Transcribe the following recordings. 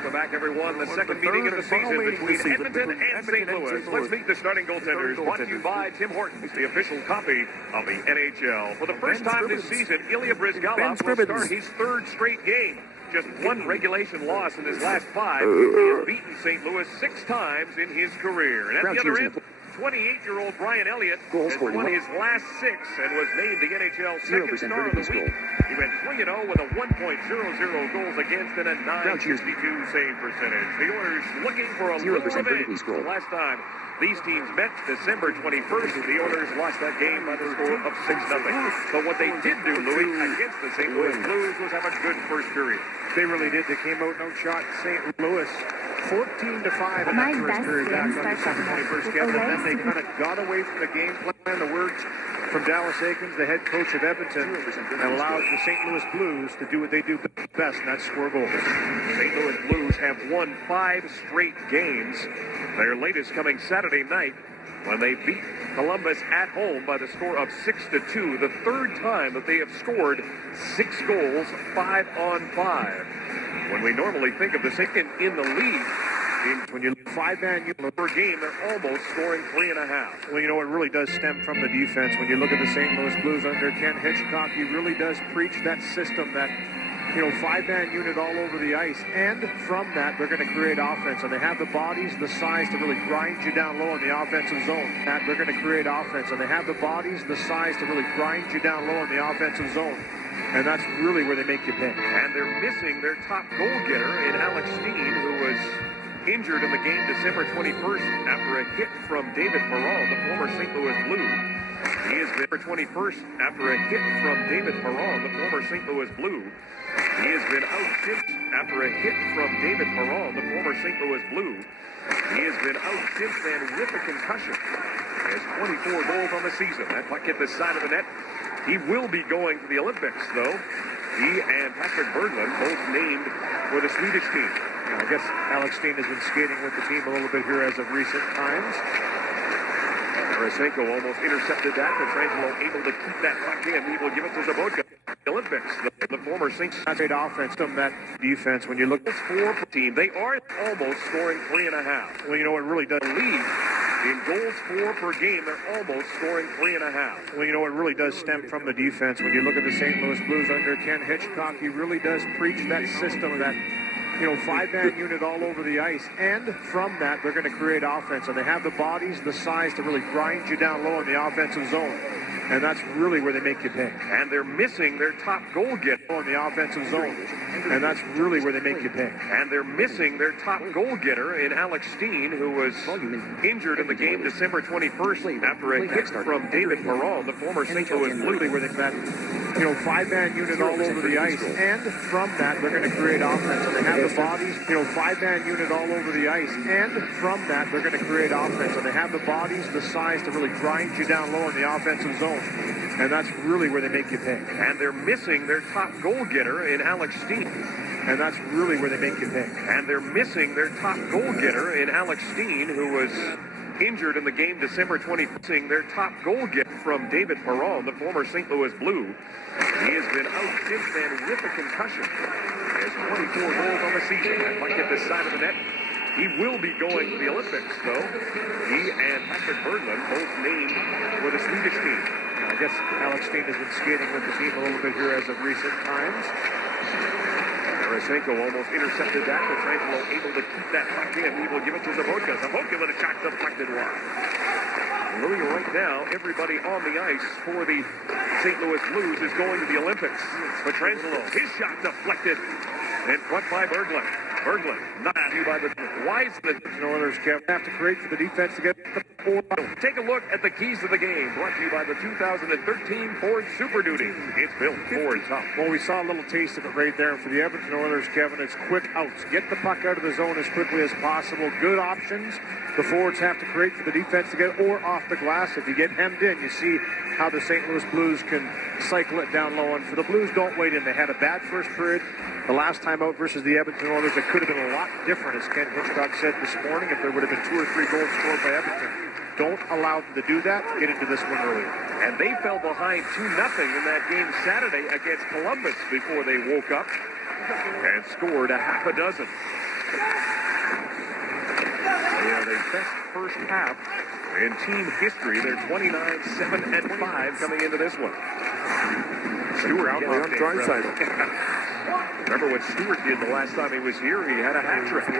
Welcome back, everyone. The second meeting of the season between Edmonton and St. Louis. Let's meet the starting goaltenders. Brought to you by Tim Hortons, the official copy of the NHL. For the first time this season, Ilya Bryzgalov will start his third straight game. Just one regulation loss in his last 5. He has beaten St. Louis 6 times in his career. And at the other end, 28-year-old Brian Elliott has won his last 6 and was named the NHL second star of the week. He went 3-0 with a 1.00 goals against and a .962 save percentage. The Oilers looking for a little revenge. The last time these teams met, December 21st, the Oilers lost that game by the score of 6-0. But what they did do, Louis, against the St. Louis Blues was have a good first period. They really did. They came out and outshot St. Louis 14-5 in that first period back on December 21st, Kevin. And then they kind of got away from the game plan, the words from Dallas Eakins, the head coach of Edmonton, and allowed the St. Louis Blues to do what they do best, and that's score goals. St. Louis Blues have won 5 straight games. Their latest coming Saturday night when they beat Columbus at home by the score of 6-2, the third time that they have scored 6 goals, 5 on 5. When we normally think of the second in the league, when you 5-man unit per game, they're almost scoring 3.5. Well, you know, it really does stem from the defense. When you look at the St. Louis Blues under Ken Hitchcock, he really does preach that system, that 5-man unit all over the ice. And from that, they're going to create offense. And they have the bodies, the size to really grind you down low in the offensive zone. That they're going to create offense. And they have the bodies, the size to really grind you down low in the offensive zone. And that's really where they make you pay. And they're missing their top goal getter in Alex Steen, who was injured in the game December 21st after a hit from David Perron, the former St. Louis Blue. He is there 21st after a hit from David Perron, the former St. Louis Blue. He has been out since after a hit from David Perron, the former St. Louis Blue. He has been out since then with a concussion. He has 24 goals on the season. That puck hit the side of the net. He will be going to the Olympics, though. He and Patrick Berglund both named for the Swedish team. I guess Alex Steen has been skating with the team a little bit here as of recent times. Tarasenko almost intercepted that. Pietrangelo able to keep that puck in. He will give it to Zabotka. The Olympics, the former St. Great offense, that defense. When you look at the team, they are almost scoring 3.5. Well, you know, it really does lead in goals for per game. They're almost scoring 3.5. Well, you know, it really does stem from the defense. When you look at the St. Louis Blues under Ken Hitchcock, he really does preach that system, that 5-man unit all over the ice. And from that, they're going to create offense. And they have the bodies, the size to really grind you down low in the offensive zone. And that's really where they make you pay. And they're missing their top goal getter in the offensive zone. And that's really where they make you pay. And they're missing their top goal getter in Alex Steen, who was injured in the game December 21st after a hit from David Perron, the former St. Louis Blue. Where they've got 5-man unit all over the ice. And from that, they're going to create offense. And they have the bodies, 5-man unit all over the ice. And from that, they're going to create offense. And they have the bodies, the size to really grind you down low in the offensive zone. And that's really where they make you pay. And they're missing their top goal getter in Alex Steen. And that's really where they make you pay. And they're missing their top goal getter in Alex Steen, who was injured in the game December 20th. Their top goal getter from David Perron, the former St. Louis Blue. He has been out since then with a concussion. He has 24 goals on the season. That might get the side of the net. He will be going to the Olympics, though. He and Patrick Berglund both named for the Swedish team. I guess Alex Steen has been skating with the team a little bit here as of recent times. Tarasenko almost intercepted that. Pietrangelo able to keep that puck in. He will give it to Zabotka. Zabotka with a shot deflected wide. Louis, right now, everybody on the ice for the St. Louis Blues is going to the Olympics. Pietrangelo, his shot deflected in front by Berglund. Berglund, not you by the wise. The Oilers have to create for the defense to get the four. Take a look at the keys to the game, brought to you by the 2013 Ford Super Duty. It's built Ford tough. Well, we saw a little taste of it right there. And for the Edmonton Oilers, Kevin, it's quick outs. Get the puck out of the zone as quickly as possible. Good options. The forwards have to create for the defense to get, or off the glass. If you get hemmed in, you see how the St. Louis Blues can cycle it down low. And for the Blues, don't wait in. They had a bad first period. The last time out versus the Edmonton Oilers, it could have been a lot different, as Ken Hitchcock said this morning, if there would have been 2 or 3 goals scored by Edmonton. Don't allow them to do that. Get into this one early. And they fell behind 2-0 in that game Saturday against Columbus before they woke up and scored a half a dozen. They are the best first half in team history. They're 29-7-5 coming into this one. Stewart out on Draisaitl. Remember what Stewart did the last time he was here? He had a hat trick.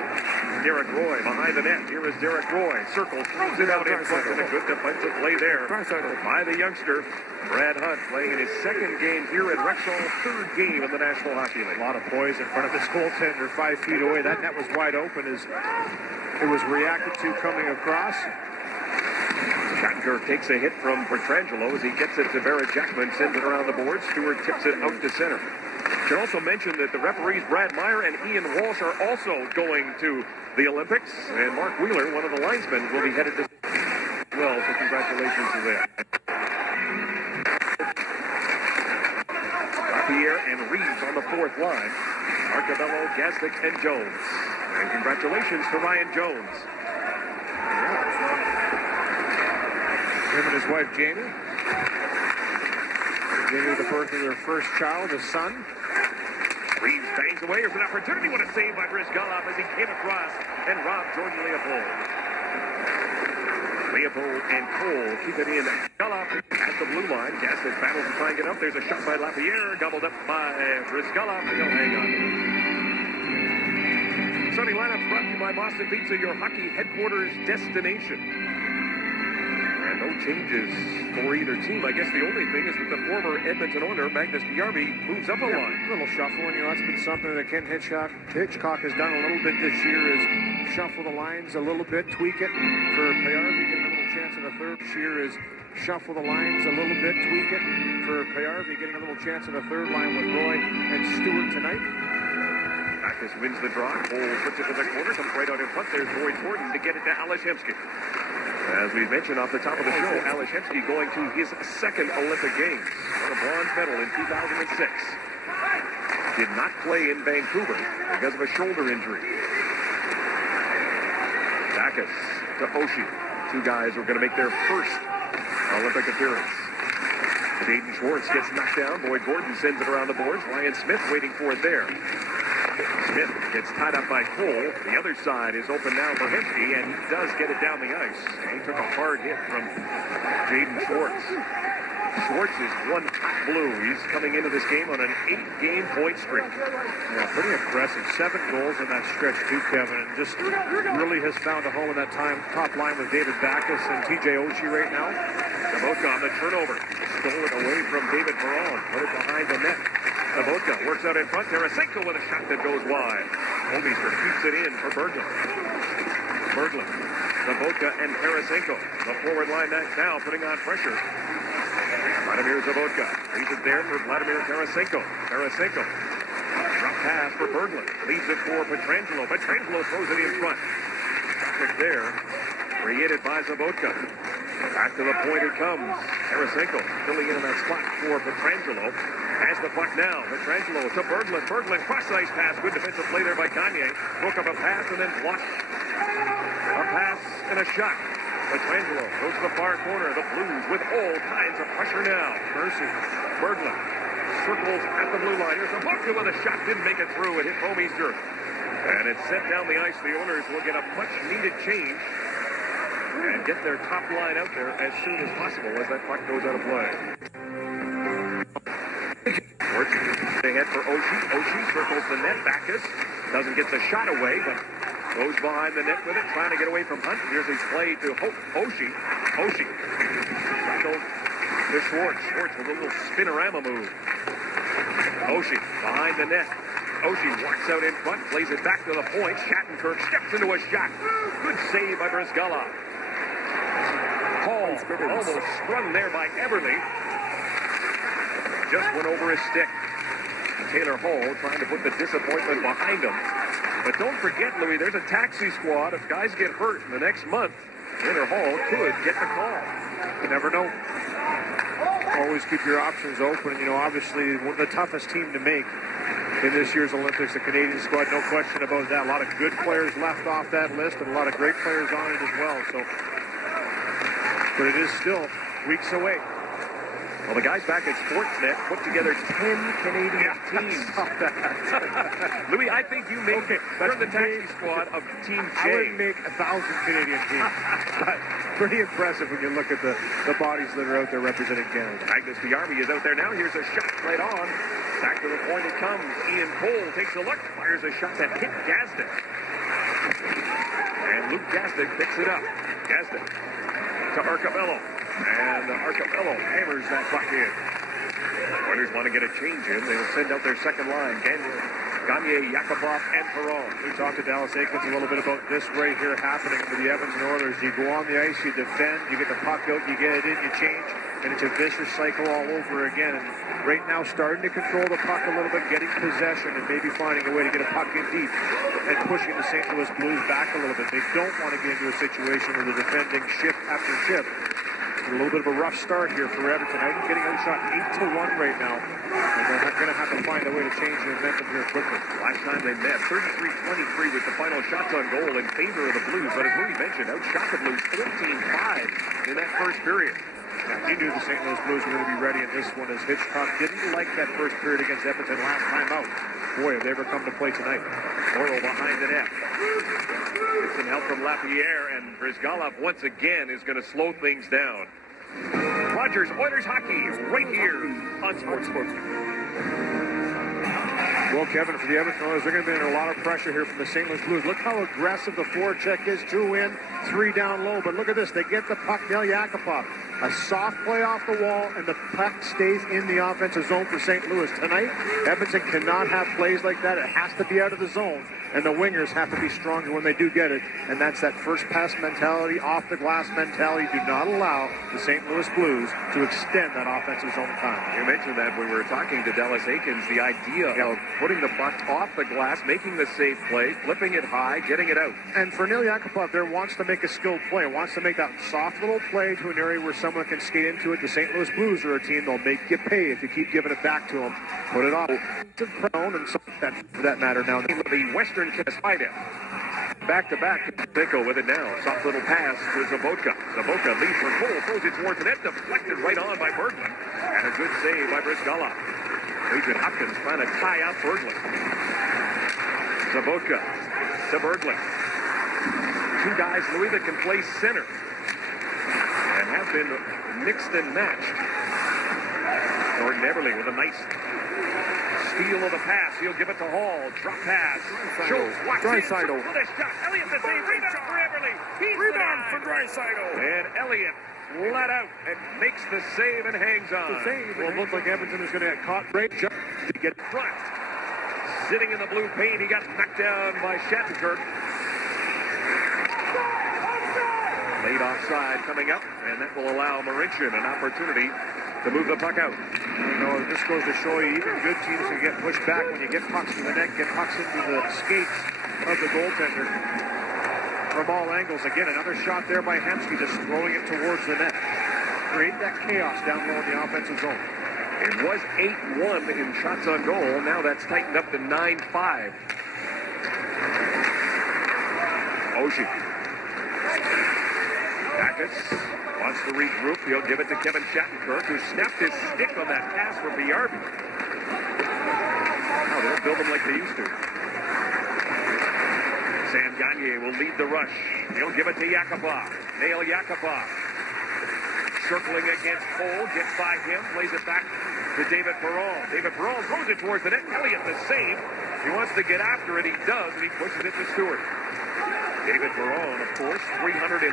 Derek Roy behind the net. Here is Derek Roy. Circles, throws it out in front, and a good defensive play there by the youngster. Brad Hunt playing in his second game here at Rexall's third game in the National Hockey League. A lot of poise in front of this goaltender, 5 feet away. That net was wide open as it was reacted to coming across. Shattenkirk takes a hit from Pietrangelo as he gets it to Barrett Jackman, sends it around the board. Stewart tips it out to center. Should also mention that the referees Brad Meyer and Ian Walsh are also going to the Olympics, and Mark Wheeler, one of the linesmen, will be headed to well, so congratulations to them. Lapierre and Reeves on the fourth line. Arcabello, Gasnick, and Jones. And congratulations to Ryan Jones. Him and his wife, Jamie. Jamie, the birth of their first child, a son. Reeves bangs away. There's an opportunity. What a save by Brizgalov as he came across and robbed Jordan Leopold. Leopold and Cole keep it in. Brizgalov at the blue line. Gaston battles to try and get up. There's a shot by Lapierre. Gobbled up by Brizgalov. He'll hang on. Starting lineups brought to you by Boston Pizza, your hockey headquarters destination. No changes for either team. I guess the only thing is that the former Edmonton owner, Magnus Bjarby, moves up a line. A little shuffling. That's been something that Ken Hitchcock has done a little bit this year, is shuffle the lines a little bit, tweak it for Bjarby, getting a little chance in the third. This year is shuffle the lines a little bit, tweak it for Bjarby, getting a little chance in the third line with Roy and Stewart tonight. Backus wins the draw. Cole puts it to the corner, comes right out in front. There's Boyd Gordon to get it to Alashemsky. As we mentioned off the top of the show, Alashemsky going to his second Olympic Games. Won a bronze medal in 2006. Did not play in Vancouver because of a shoulder injury. Backus to Oshie. Two guys who are going to make their first Olympic appearance. Jaden Schwartz gets knocked down. Boyd Gordon sends it around the boards. Ryan Smith waiting for it there. Smith gets tied up by Cole. The other side is open now for Hemsky, and he does get it down the ice. And he took a hard hit from Jaden Schwartz. Schwartz is one hot blue. He's coming into this game on an 8-game point streak. Yeah, pretty impressive. 7 goals in that stretch too, Kevin. And just really has found a home in that top line with David Backus and TJ Oshie right now. Sabotka on the turnover. Stole it away from David Perron. Put it behind the net. Sabotka works out in front. Tarasenko with a shot that goes wide. Holmeister keeps it in for Berglund. Sabotka and Tarasenko. The forward line now putting on pressure. Vladimir Sabotka leaves it there for Vladimir Tarasenko. Tarasenko. Drop pass for Berglund. Leaves it for Pietrangelo. Pietrangelo throws it in front. Traffic there. Created by Sabotka. Back to the point it comes. Tarasenko filling in that spot for Pietrangelo. Has the puck now. Pietrangelo to Berglund. Berglund cross-ice pass. Good defensive play there by Kanye. Broke up a pass and then blocked. A pass and a shot. Pietrangelo goes to the far corner. The Blues with all kinds of pressure now. Mercy. Berglund circles at the blue line. Here's Sabotka with a shot. Didn't make it through. It hit Holmeister. And it's sent down the ice. The Oilers will get a much-needed change and get their top line out there as soon as possible as that puck goes out of play. Works ahead for Oshie. Oshie circles the net. Backus doesn't get the shot away, but goes behind the net with it, trying to get away from Hunt. Here's his play to Oshie. Oshie. To Schwartz. Schwartz with a little spinorama move. Oshie behind the net. Oshie walks out in front, plays it back to the point. Shattenkirk steps into a shot. Good save by Brizgalov. Hall almost sprung there by Eberle. Just went over his stick. Taylor Hall trying to put the disappointment behind him. But don't forget, Louis, there's a taxi squad. If guys get hurt in the next month, Taylor Hall could get the call. You never know. Always keep your options open. You know, obviously, the toughest team to make in this year's Olympics, the Canadian squad, no question about that. A lot of good players left off that list, but a lot of great players on it as well. So, but it is still weeks away. Well, the guys back at Sportsnet put together 10 Canadian teams. Louis, I think you make you're the taxi squad of Team J. I would make 1,000 Canadian teams. But pretty impressive when you look at the bodies that are out there representing Canada. Magnus Bjarmi is out there now. Here's a shot right on. Back to the point it comes. Ian Cole takes a look, fires a shot that hit Gazdic. And Luke Gazdic picks it up. Gazdic to Arcabello. And Arcabello hammers that puck in. Oilers want to get a change in. They'll send out their second line. Gagne, Yakupov, and Perron. We talked to Dallas Aikens a little bit about this right here happening for the Edmonton Oilers. You go on the ice, you defend, you get the puck out, you get it in, you change, and it's a vicious cycle all over again. And right now, starting to control the puck a little bit, getting possession, and maybe finding a way to get a puck in deep and pushing the St. Louis Blues back a little bit. They don't want to get into a situation where they're defending shift after shift. A little bit of a rough start here for Edmonton. Edmonton getting outshot 8-1 right now. And they're going to have to find a way to change the momentum here quickly. Last time they met, 33-23 was the final shots on goal in favor of the Blues. But as Louis mentioned, outshot the Blues 14-5 in that first period. Yeah, he knew the St. Louis Blues were going to be ready in this one, as Hitchcock didn't like that first period against Edmonton last time out. Boy, have they ever come to play tonight. Morrow behind the net. Gets some help from Lapierre, and Brizgalov once again is going to slow things down. Rogers, Oilers hockey, right here on Sportsbook. Well, Kevin, for the Edmonton Oilers, they're going to be under a lot of pressure here from the St. Louis Blues. Look how aggressive the forecheck is. 2 in, 3 down low. But look at this. They get the puck. Now Yakupov. A soft play off the wall, and the puck stays in the offensive zone for St. Louis. Tonight, Edmonton cannot have plays like that. It has to be out of the zone, and the wingers have to be stronger when they do get it. And that's that first pass mentality, off the glass mentality. Do not allow the St. Louis Blues to extend that offensive zone time. You mentioned that when we were talking to Dallas Aikens, the idea of putting the puck off the glass, making the safe play, flipping it high, getting it out. And for Neil Yakupov there wants to make a skilled play, wants to make that soft little play to an area where someone can skate into it. The St. Louis Blues are a team that'll make you pay if you keep giving it back to them. Put it off to Crown and so that, for that matter now. The Western Cascade. Back-to-back. Pico with it now. Soft little pass to Zabotka. Zabotka leads for Cole, throws it towards the net, deflected right on by Berglund. And a good save by Brizgalov. Adrian Hopkins trying to tie out Berglund. Zabotka to Berglund. Two guys, Louis, that can play center and have been mixed and matched. Jordan Eberle with a nice steal of the pass. He'll give it to Hall. Drop pass. Schultz walks in. With a shot. Elliott the save. Rebound for Eberle. Rebound for Draisaitl. And Elliott let out and makes the save and hangs on. Well, it looks like Edmonton is going to get caught. Great job to get front. Sitting in the blue paint. He got knocked down by Shattenkirk. Late offside coming up, and that will allow Marincin an opportunity to move the puck out. You know, this goes to show you even good teams can get pushed back when you get pucks to the net, get pucks into the skates of the goaltender from all angles. Again, another shot there by Hemsky, just throwing it towards the net. Create that chaos down low in the offensive zone. It was 8-1 in shots on goal. Now that's tightened up to 9-5. Oshie. Hackett wants to regroup. He'll give it to Kevin Shattenkirk, who snapped his stick on that pass for Bjarmi. Oh, they'll build them like they used to. Sam Gagne will lead the rush. He'll give it to Yakupov. Nail Yakupov. Circling against Cole, gets by him, plays it back to David Perron. David Perron throws it towards the net. Elliott the save. He wants to get after it. He does, and he pushes it to Stewart. David Perron, of course, 340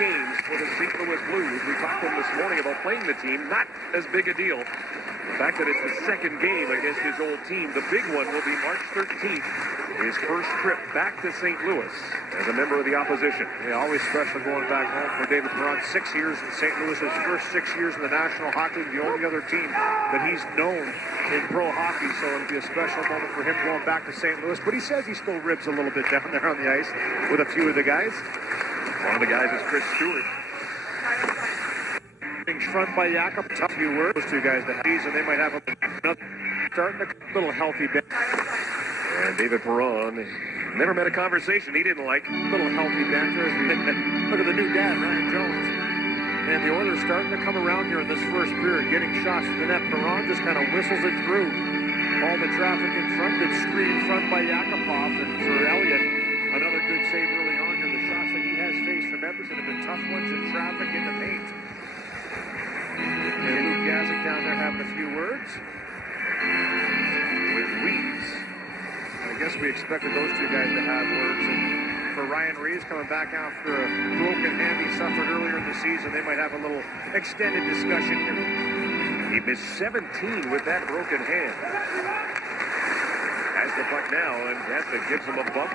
games for the St. Louis Blues. We talked to him this morning about playing the team. Not as big a deal. The fact that it's the second game against his old team. The big one will be March 13th. His first trip back to St. Louis as a member of the opposition. Yeah, always special going back home for David Perron. 6 years in St. Louis. His first 6 years in the National Hockey League. The only other team that he's known in pro hockey. So it'll be a special moment for him going back to St. Louis. But he says he still ribs a little bit down there on the ice with a few of the guys. One of the guys is Chris Stewart. Being front by Jakob, tough few words. Those two guys, the Heavies, and they might have another starting a little healthy bit. And David Perron never met a conversation he didn't like. Little healthy banter. Look at the new dad, Ryan Jones. And the Oilers starting to come around here in this first period, getting shots to the net. Perron just kind of whistles it through. All the traffic in front, good screen in front by Yakupov, and for Elliott, another good save early on here. The shots that he has faced from Edmonton have been tough ones in traffic in the paint. And Luke Gazik down there having a few words with Reeves. I guess we expected those two guys to have words. And for Ryan Reeves coming back after a broken hand he suffered earlier in the season, they might have a little extended discussion here. He missed 17 with that broken hand. Has the puck now and has to give him a bump.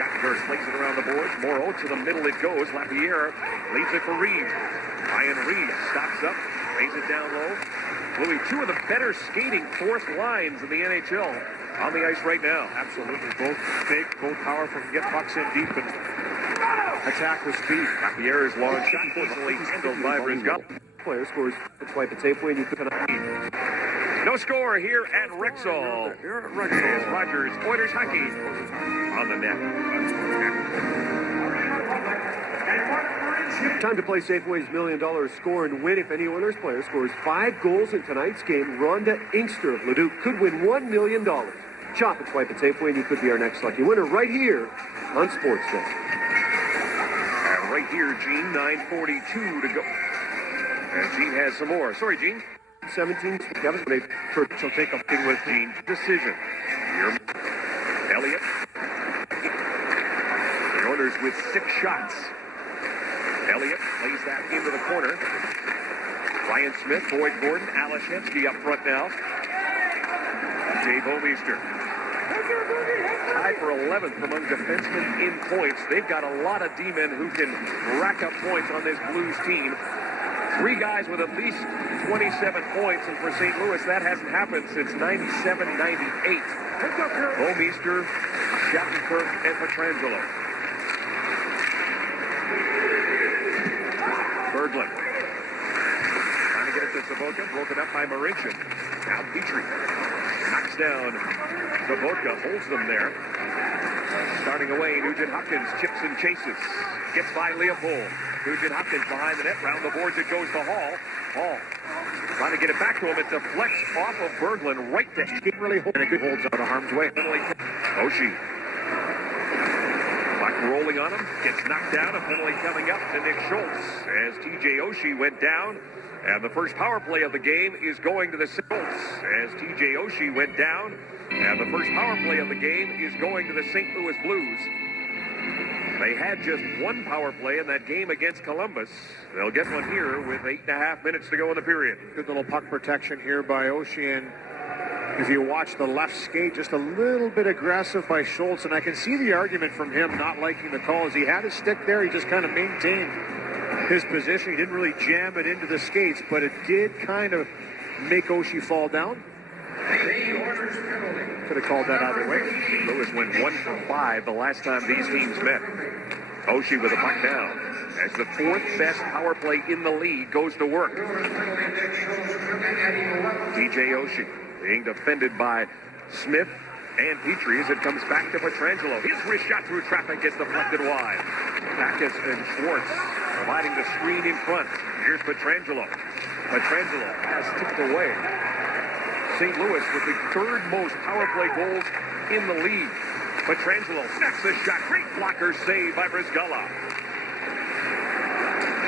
Shattenkirk plays it around the boards. Morrow to the middle it goes. Lapierre leaves it for Reeves. Ryan Reeves stops up, lays it down low. Louis, two of the better skating fourth lines in the NHL on the ice right now. Absolutely. Both big, both powerful, can get pucks in deep and attack with speed. Lapierre's long shot easily handled by Brisgala. Player scores swipe at Safeway and you could No score here at Rexall. Here's Rogers, Oilers hockey on the net. Time to play Safeway's $1 million score and win. If any Oilers player scores 5 goals in tonight's game, Rhonda Inkster of Leduc could win $1 million. Shop and swipe at Safeway and you could be our next lucky winner right here on Sportsnet. And right here, Gene, 9:42 to go. And Gene has some more. Sorry, Gene. 17. Kevin, she'll take a thing with Gene. Decision. Here, Elliott. The Oilers with 6 shots. Elliott plays that into the corner. Ryan Smith, Boyd Gordon, Alashevsky up front now. Dave Omeister. Tied for 11th among defensemen in points. They've got a lot of D-men who can rack up points on this Blues team. 3 guys with at least 27 points, and for St. Louis, that hasn't happened since 97-98. Omeister, Shattenkirk, and Pietrangelo. Berglund. Trying to get it to Sabotka. Broken up by Marincin. Now Petrie. Knocks down Sabotka. Holds them there. Starting away, Nugent-Hopkins chips and chases. Gets by Leopold. Nugent-Hopkins behind the net. Round the boards it goes to Hall. Hall trying to get it back to him. It deflects off of Berglund right to He really holds out of harm's way. Oshie. Puck rolling on him. Gets knocked down. A penalty coming up to Nick Schultz as TJ Oshie went down. And the first power play of the game is going to the Schultz as TJ Oshie went down. And the first power play of the game is going to the St. Louis Blues. They had just 1 power play in that game against Columbus. They'll get one here with 8.5 minutes to go in the period. Good little puck protection here by Oshie. And if you watch the left skate, just a little bit aggressive by Schultz. And I can see the argument from him not liking the call. As he had his stick there, he just kind of maintained his position. He didn't really jam it into the skates, but it did kind of make Oshie fall down. Could have called that either way. St. Louis went 1 for 5 the last time these teams met. Oshie with a puck down as the 4th best power play in the league goes to work. TJ Oshie being defended by Smith and Petrie as it comes back to Pietrangelo. His wrist shot through traffic gets deflected wide. Backus and Schwartz providing the screen in front. Here's Pietrangelo. Pietrangelo has tipped away. St. Louis with the 3rd most power play goals in the league. Pietrangelo snaps the shot. Great blocker save by Brisgala.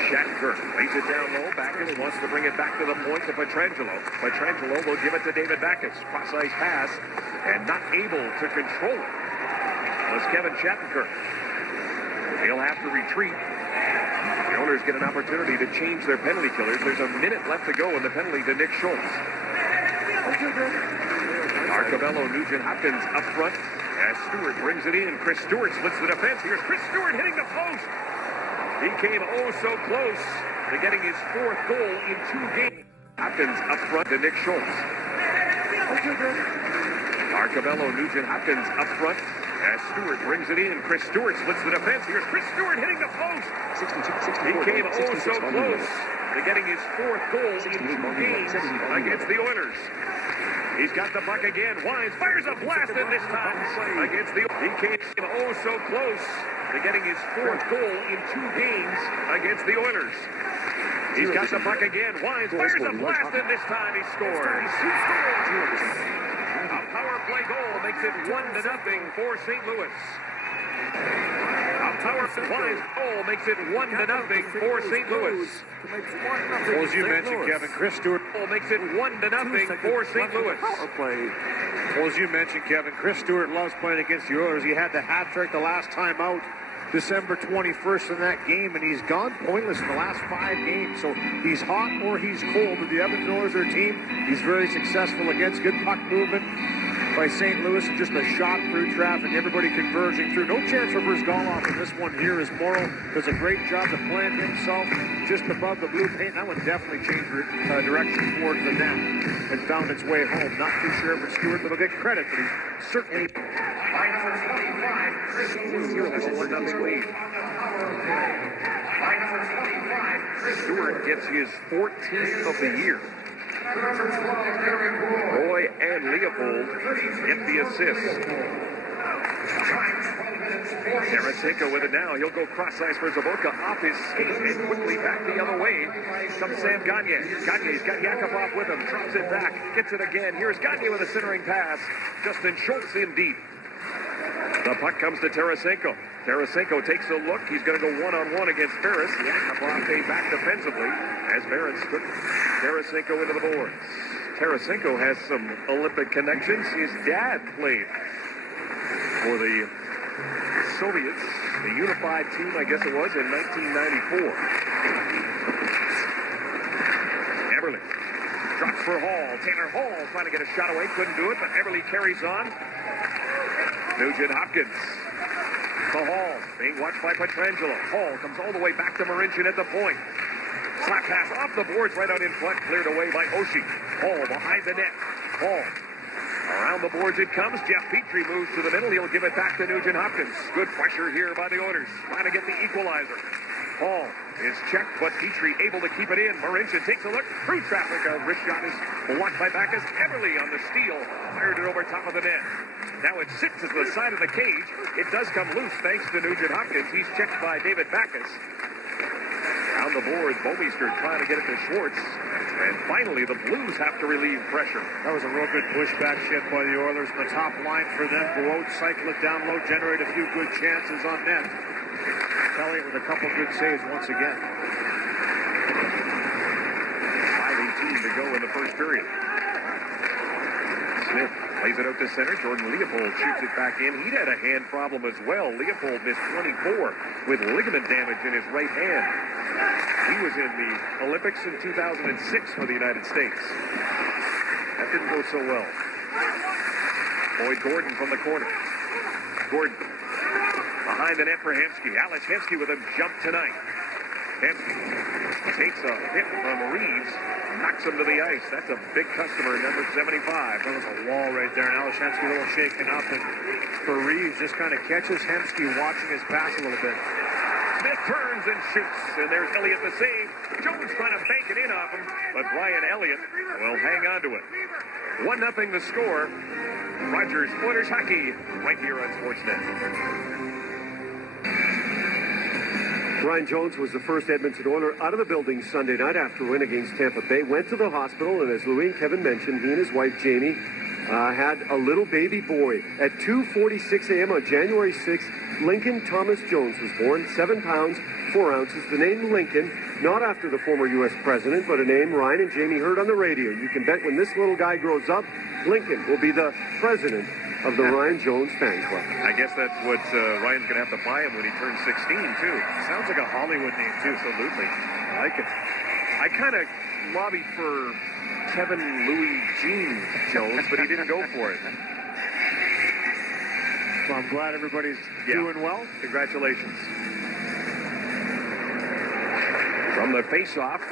Shattenkirk lays it down low. Backus wants to bring it back to the point to Pietrangelo. Pietrangelo will give it to David Backus. Cross-ice pass and not able to control it. Was Kevin Shattenkirk. He'll have to retreat. The Oilers get an opportunity to change their penalty killers. There's a minute left to go in the penalty to Nick Schultz. Arcabello, Nugent-Hopkins up front as Stewart brings it in. Chris Stewart splits the defense. Here's Chris Stewart hitting the post. He came oh so close to getting his 4th goal in 2 games. Hopkins up front to Nick Schultz. Arcabello, Nugent-Hopkins up front as Stewart brings it in. Chris Stewart splits the defense. Here's Chris Stewart hitting the post. He came oh so close to getting his 4th goal in 2 games against the Oilers. He's got the puck again. Wines fires a blast, and this time against the... He came oh so close to getting his 4th goal in 2 games against the Oilers. He's got the puck again. Wines fires a blast, and this time he scores. A power play goal makes it 1-0 for St. Louis. A power play goal makes it 1-0 for St. Louis. Well, as you mentioned, Kevin, Chris Stewart Makes it 1-0 for St. Louis. Well, as you mentioned, Kevin, Chris Stewart loves playing against the Oilers. He had the hat trick the last time out, December 21st in that game, and he's gone pointless in the last 5 games. So he's hot or he's cold. But the Edmonton Oilers are a team he's very successful against. Good puck movement by St. Louis, and just a shot through traffic, everybody converging through. No chance for Brizgalov in this one here as Morrow does a great job to plant himself just above the blue paint. That one definitely changed direction towards the net and found its way home. Not too sure if it's Stewart that'll get credit, but he's certainly... By number 25, Chris Stewart has a 1-0 lead. By number 25, Chris Stewart gets his 14th of the year. Roy and Leopold get the assist. Tarasenko with it now. He'll go cross-ice for Zabotka off his skate and quickly back the other way comes Sam Gagne. Gagne's got Yakupov with him. Drops it back. Gets it again. Here's Gagne with a centering pass. Justin Schultz in deep. The puck comes to Tarasenko. Tarasenko takes a look. He's going to go one-on-one against Ferris. Yakupov came back defensively as Ferris took Tarasenko into the boards. Tarasenko has some Olympic connections. His dad played for the Soviets, the unified team, I guess it was, in 1994. Eberle drops for Hall. Taylor Hall trying to get a shot away. Couldn't do it, but Eberle carries on. Nugent Hopkins to Hall, being watched by Pietrangelo. Hall comes all the way back to Marincin at the point. Slap pass off the boards right out in front, cleared away by Oshie. Hall behind the net. Hall around the boards it comes. Jeff Petrie moves to the middle. He'll give it back to Nugent Hopkins. Good pressure here by the Oilers, trying to get the equalizer. Hall is checked, but Petrie able to keep it in. Marincin takes a look through traffic. A wrist shot is blocked by Backus. Eberle on the steal, fired it over top of the net. Now it sits at the side of the cage. It does come loose thanks to Nugent Hopkins. He's checked by David Backus. Down the boards, Bomeister trying to get it to Schwartz. And finally, the Blues have to relieve pressure. That was a real good pushback shift by the Oilers. The top line for them. Go out, cycle it down low, generate a few good chances on net. Elliott with a couple good saves once again. 5:18 to go in the first period. Smith plays it out to center. Jordan Leopold shoots it back in. He'd had a hand problem as well. Leopold missed 24 with ligament damage in his right hand. He was in the Olympics in 2006 for the United States. That didn't go so well. Boyd Gordon from the corner. Gordon behind the net for Hemsky. Alex Hemsky with a jump tonight. Hemsky takes a hit from Reeves, knocks him to the ice. That's a big customer, number 75. That was a wall right there, and Alex Hemsky a little shaken up. And for Reeves, just kind of catches Hemsky watching his pass a little bit. Smith turns and shoots, and there's Elliott the save. Jones trying to bank it in off him, but Brian Elliott will hang on to it. 1-0 the score. Rogers Oilers hockey right here on Sportsnet. Brian Jones was the first Edmonton Oiler out of the building Sunday night after a win against Tampa Bay. Went to the hospital, and as Louis and Kevin mentioned, he and his wife Jamie had a little baby boy. At 2:46 a.m. on January 6th, Lincoln Thomas Jones was born, 7 pounds, 4 ounces. The name Lincoln, not after the former U.S. president, but a name Ryan and Jamie heard on the radio. You can bet when this little guy grows up, Lincoln will be the president of the Ryan Jones fan club. I guess that's what Ryan's going to have to buy him when he turns 16, too. Sounds like a Hollywood name, too. Absolutely. I like it. I kind of lobbied for Kevin Louis Gene Jones, but he didn't go for it. Well, I'm glad everybody's doing well. Congratulations. From the face-off,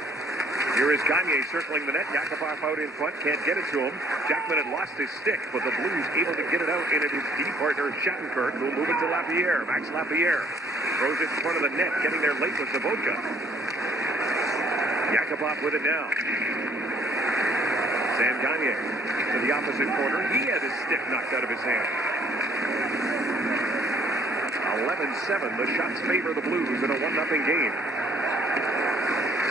here is Gagne circling the net. Yakupov out in front, can't get it to him. Jackman had lost his stick, but the Blues able to get it out into his D partner, Shattenkirk, who'll move it to Lapierre. Max Lapierre throws it in front of the net, getting there late with Zabotka. Yakupov with it now. Sam Gagne to the opposite corner. He had his stick knocked out of his hand. A 11-7. The shots favor the Blues in a 1-0 game.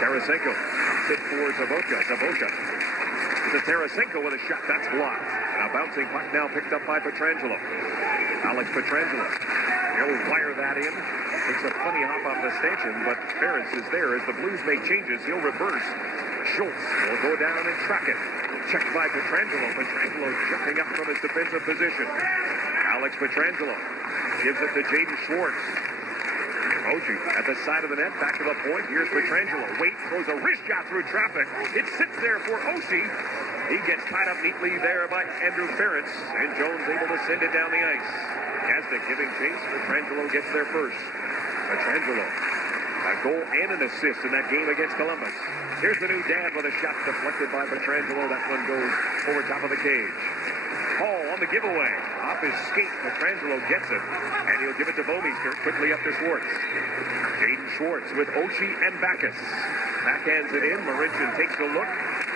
Tarasenko pops it for Zaboka. Zaboka to Tarasenko with a shot. That's blocked. And a bouncing puck now picked up by Pietrangelo. Alex Pietrangelo. He'll wire that in. Takes a funny hop off the stanchion, but Ferentz is there. As the Blues make changes, he'll reverse. Schultz will go down and track it. Checked by Pietrangelo. Pietrangelo jumping up from his defensive position. Alex Pietrangelo gives it to Jaden Schwartz. Oshie at the side of the net, back to the point. Here's Pietrangelo. Wait, throws a wrist shot through traffic. It sits there for Oshie. He gets tied up neatly there by Andrew Ferentz, and Jones able to send it down the ice. Gazdic giving chase. Pietrangelo gets there first. Pietrangelo, a goal and an assist in that game against Columbus. Here's the new dad with a shot deflected by Pietrangelo. That one goes over top of the cage. Hall on the giveaway. Off his skate, Pietrangelo gets it, and he'll give it to Bouwmeester. Quickly up to Schwartz. Jaden Schwartz with Oshie and Backus. Backhands it in. Marincin takes a look.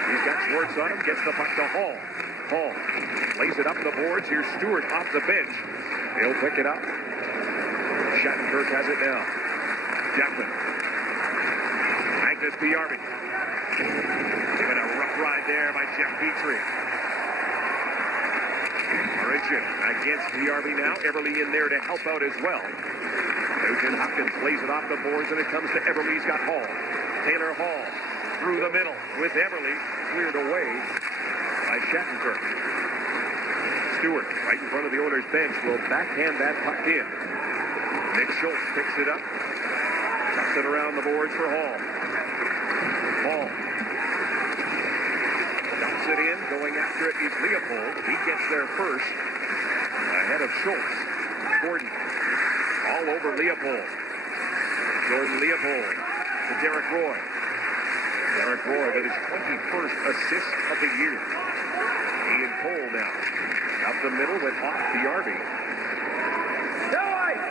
He's got Schwartz on him. Gets the puck to Hall. Hall lays it up the boards. Here's Stewart off the bench. He'll pick it up. Shattenkirk has it now. Jackman. Magnus Piarvi. Given a rough ride there by Jeff Petrie. Marincin against Piarvi now. Everly in there to help out as well. Nugent Hopkins plays it off the boards, and it comes to Everly. He's got Hall. Taylor Hall through the middle with Everly. Cleared away by Shattenkirk. Stewart, right in front of the Oilers bench, will backhand that puck in. Nick Schultz picks it up. Tucks it around the boards for Hall. Hall dumps it in. Going after it is Leopold. He gets there first. Ahead of Schultz. Gordon all over Leopold. Jordan Leopold to Derek Roy. Derek Roy with his 21st assist of the year. Ian Cole now. Up the middle with off Piarvi.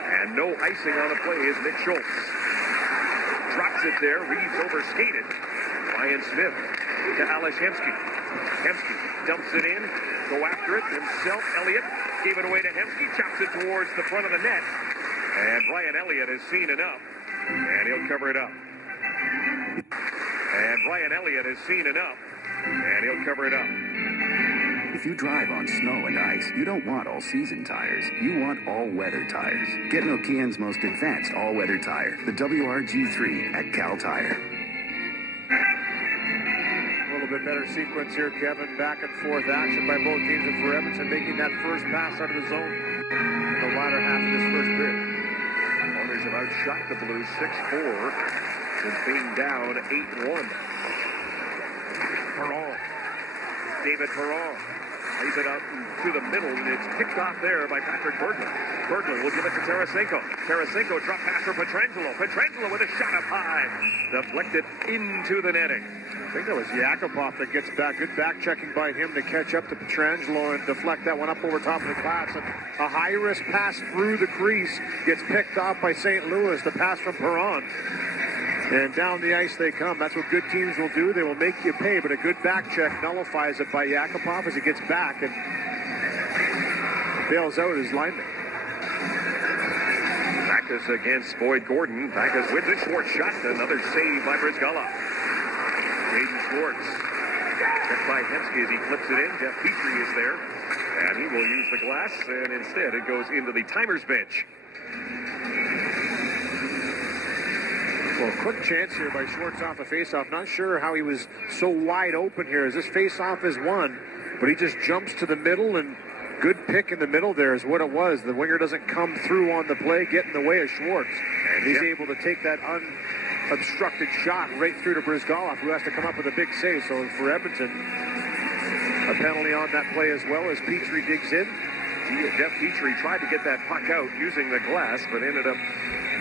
And no icing on the play is Nick Schultz. Drops it there. Reeves overskated. Ryan Smith to Ales Hemsky. Hemsky dumps it in. Go after it himself. Elliott gave it away to Hemsky. Chops it towards the front of the net. And Brian Elliott has seen enough. And he'll cover it up. And Brian Elliott has seen enough. And he'll cover it up. If you drive on snow and ice, you don't want all-season tires. You want all-weather tires. Get Nokian's most advanced all-weather tire, the WRG3 at Cal Tire. A little bit better sequence here, Kevin. Back and forth action by both teams, and for Edmonton making that first pass out of the zone in the latter half of this first period. Oilers have outshot the Blues 6-4 since being down 8-1. Perron. David Perron lays it out to the middle, and it's picked off there by Patrick Berglund. Berglund will give it to Tarasenko. Tarasenko drop pass for Pietrangelo. Pietrangelo with a shot up high. Deflected into the netting. I think that was Yakupov that gets back. Good back checking by him to catch up to Pietrangelo and deflect that one up over top of the glass. And a high-risk pass through the crease gets picked off by St. Louis. The pass from Perron. And down the ice they come. That's what good teams will do. They will make you pay, but a good back check nullifies it by Yakupov as he gets back and bails out his lineman. Backus against Boyd Gordon. Backus with the Schwartz shot. Another save by Brizgala. Jaden Schwartz. Checked by Hemsky as he flips it in. Jeff Petrie is there. And he will use the glass, and instead it goes into the timer's bench. Well, quick chance here by Schwartz off the faceoff. Not sure how he was so wide open here as this faceoff is won, but he just jumps to the middle, and good pick in the middle there is what it was. The winger doesn't come through on the play, get in the way of Schwartz, and he's able to take that unobstructed shot right through to Brizgalov, who has to come up with a big save. So for Edmonton, a penalty on that play as well as Petrie digs in. Jeff Petrie tried to get that puck out using the glass, but ended up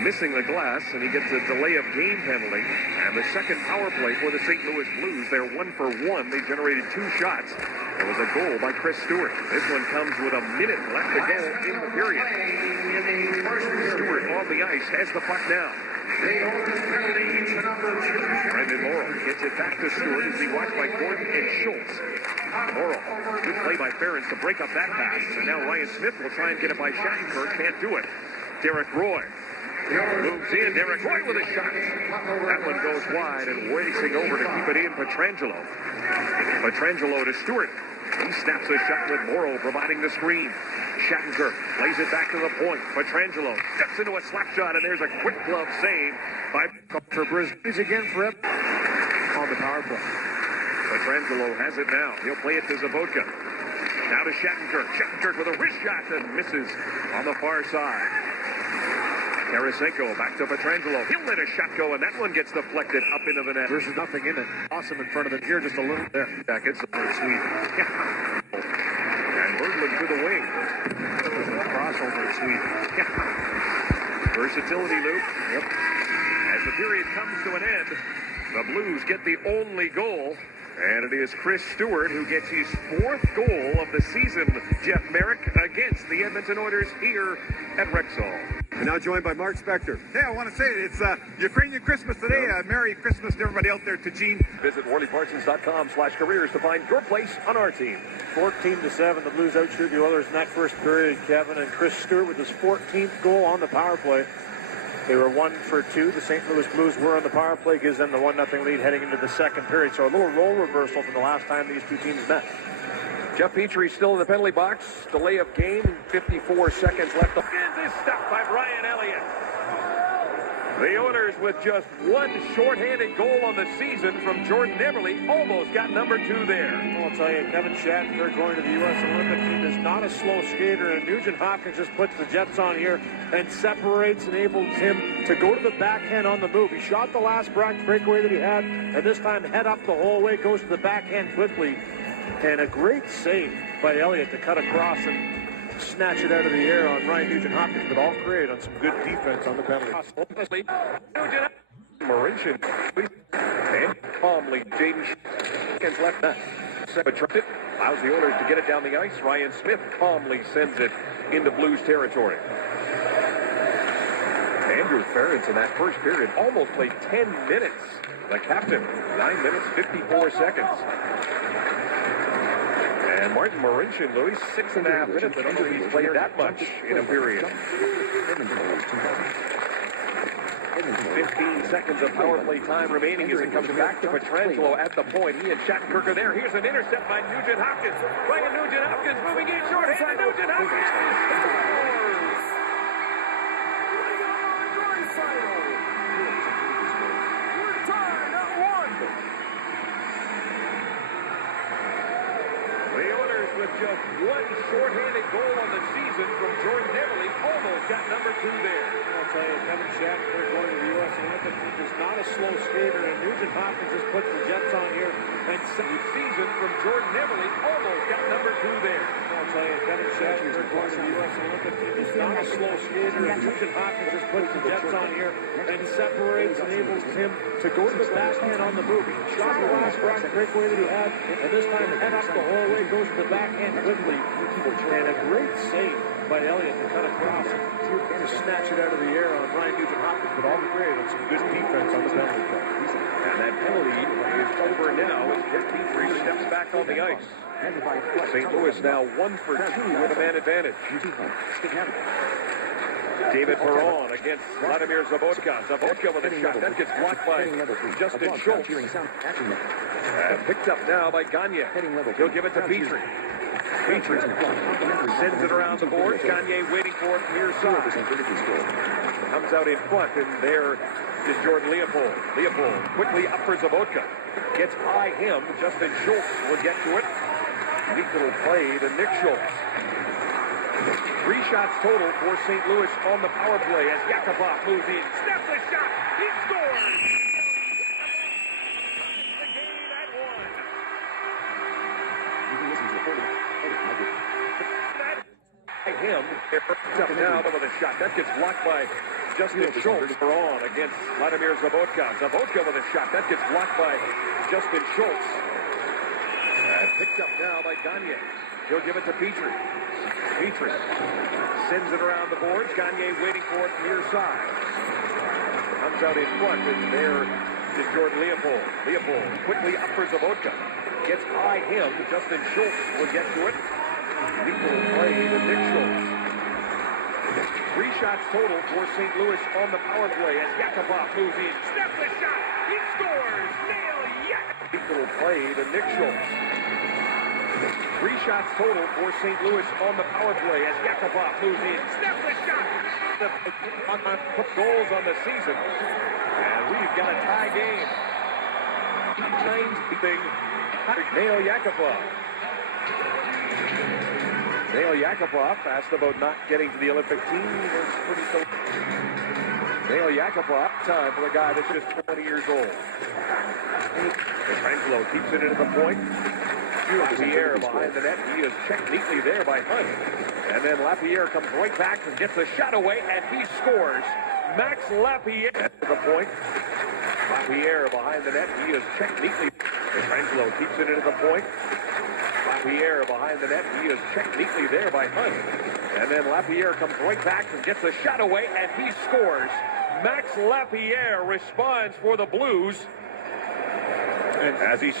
missing the glass, and he gets a delay of game penalty. And the second power play for the St. Louis Blues. They're 1 for 1. They generated 2 shots. There was a goal by Chris Stewart. This one comes with a minute left to go in the period. Stewart on the ice has the puck now. Brendan Morrow gets it back to Stewart as he watched by Gordon and Schultz. Morrow, good play by Ferentz to break up that pass. And now Ryan Smith will try and get it by Shattenkirk. Can't do it. Derek Roy moves in. Derek Roy with a shot. That one goes wide and racing over to keep it in. Pietrangelo. Pietrangelo to Stewart. He snaps a shot with Morrow providing the screen. Shattenkirk lays it back to the point. Pietrangelo steps into a slap shot, and there's a quick glove save by For Brisbane again for on the power play. Pietrangelo has it now. He'll play it to Zabotka. Now to Shattenkirk. Shattenkirk with a wrist shot and misses on the far side. Tarasenko back to Pietrangelo. He'll let a shot go, and that one gets deflected up into the net. There's nothing in it. Awesome in front of it here, just a little there. Jackets sweet. And Berglund to the wing. Crossover sweep. Versatility, Luke. Yep. As the period comes to an end, the Blues get the only goal. And it is Chris Stewart who gets his 4th goal of the season, Jeff Merrick, against the Edmonton Oilers here at Rexall. And now joined by Mark Spector. Hey, I want to say it's Ukrainian Christmas today. Merry Christmas to everybody out there, to Gene. Visit WarleyParsons.com/careers to find your place on our team. 14-7, the Blues outshoot the Oilers in that first period, Kevin. And Chris Stewart with his 14th goal on the power play. They were 1 for 2. The St. Louis Blues were on the power play, gives them the 1-0 lead heading into the second period. So a little role reversal from the last time these two teams met. Jeff Petrie still in the penalty box. Delay of game, 54 seconds left. And this stop by Brian Elliott. The Oilers with just one shorthanded goal on the season from Jordan Eberle almost got number 2 there. I'll tell you, Kevin Shattenkirk going to the U.S. Olympic team is not a slow skater, and Nugent Hopkins just puts the Jets on here and separates, enables him to go to the backhand on the move. He shot the last breakaway that he had, and this time head up the whole way, goes to the backhand quickly. And a great save by Elliott to cut across and snatch it out of the air on Ryan Nugent-Hopkins, but all created on some good defense on the penalty. Marincin and calmly Jaden Hopkins left that. It allows the Oilers to get it down the ice. Ryan Smith calmly sends it into Blues territory. Andrew Ferentz in that first period almost played 10 minutes. The captain, 9 minutes, 54 seconds. And Martin Marincin, Louis, 6.5 minutes. I don't know if he's played that much in a period. 15 seconds of power play time remaining as it comes back to Pietrangelo at the point. He and Shattenkirk are there. Here's an intercept by Nugent-Hopkins. Ryan Nugent-Hopkins moving in short-handed. Nugent-Hopkins with just one shorthanded goal on the season from Jordan Eberle, almost got number 2 there. I'll tell you, Kevin Shattenkirk going to the U.S. Olympic team is not a slow skater, and Nugent-Hopkins just puts the Jets on here. And the season from Jordan Eberle, almost got number 2 there. I'll tell you, Kevin Shattenkirk going to the U.S. Olympic team is not a slow skater, and Nugent-Hopkins just puts the Jets on here and separates, enables him to go to the backhand on the move. He shot the last breakaway that he had, and this time head up the whole way, goes to the backhand quickly, and a great save by Elliott to cut across and snatch it out of the air on Ryan Nugent-Hopkins, but all created on some good defense on the penalty play. And that penalty is over now as Jeff Petrie steps back on the ice. St. Louis now 1 for 2 with a man advantage. David Perron against Vladimir Zabotka. Zabotka with a shot. That gets blocked by Justin Schultz. Picked up now by Gagne. He'll give it to Petrie. Petrie sends it around the boards. Gagne waiting for it near side. Comes out in front, and there is Jordan Leopold. Leopold quickly up for Zabotka. Gets by him. Justin Schultz will get to it. Neat little play to Nick Schultz. 3 shots total for St. Louis on the power play as Yakupov moves in. Snaps a shot. He scores. The game at 1. Him. Up now with a shot. That gets blocked by Justin Schultz. On against Vladimir Zabotka. Zabotka with a shot. That gets blocked by Justin Schultz. Picked up now by Gagne. He'll give it to Petrie. Petrie sends it around the boards. Gagne waiting for it near side. Comes out in front, and there is Jordan Leopold. Leopold quickly up for Zabotka. Gets by him. Justin Schultz will get to it. Neat little play to Nick Schultz. 3 shots total for St. Louis on the power play as Yakupov moves in. Snap the shot. He scores. Nail Yakupov. Little play to Nick Schultz. 3 shots total for St. Louis on the power play as Yakupov moves in. Snap the shot. Put goals on the season. And we've got a tie game. Nail Yakupov. Nail Yakupov asked about not getting to the Olympic team. Was pretty so. Nail Yakupov, time for a guy that's just 20 years old. Angelo keeps it into the point. Lapierre behind the net. He is checked neatly there by Hunt. And then Lapierre comes right back and gets a shot away, and he scores. Max Lapierre at the point. Lapierre behind the net. He is checked neatly. Angelo keeps it into the point. Lapierre behind the net. He is checked neatly there by Hunt. And then Lapierre comes right back and gets a shot away, and he scores. Max Lapierre responds for the Blues. And as he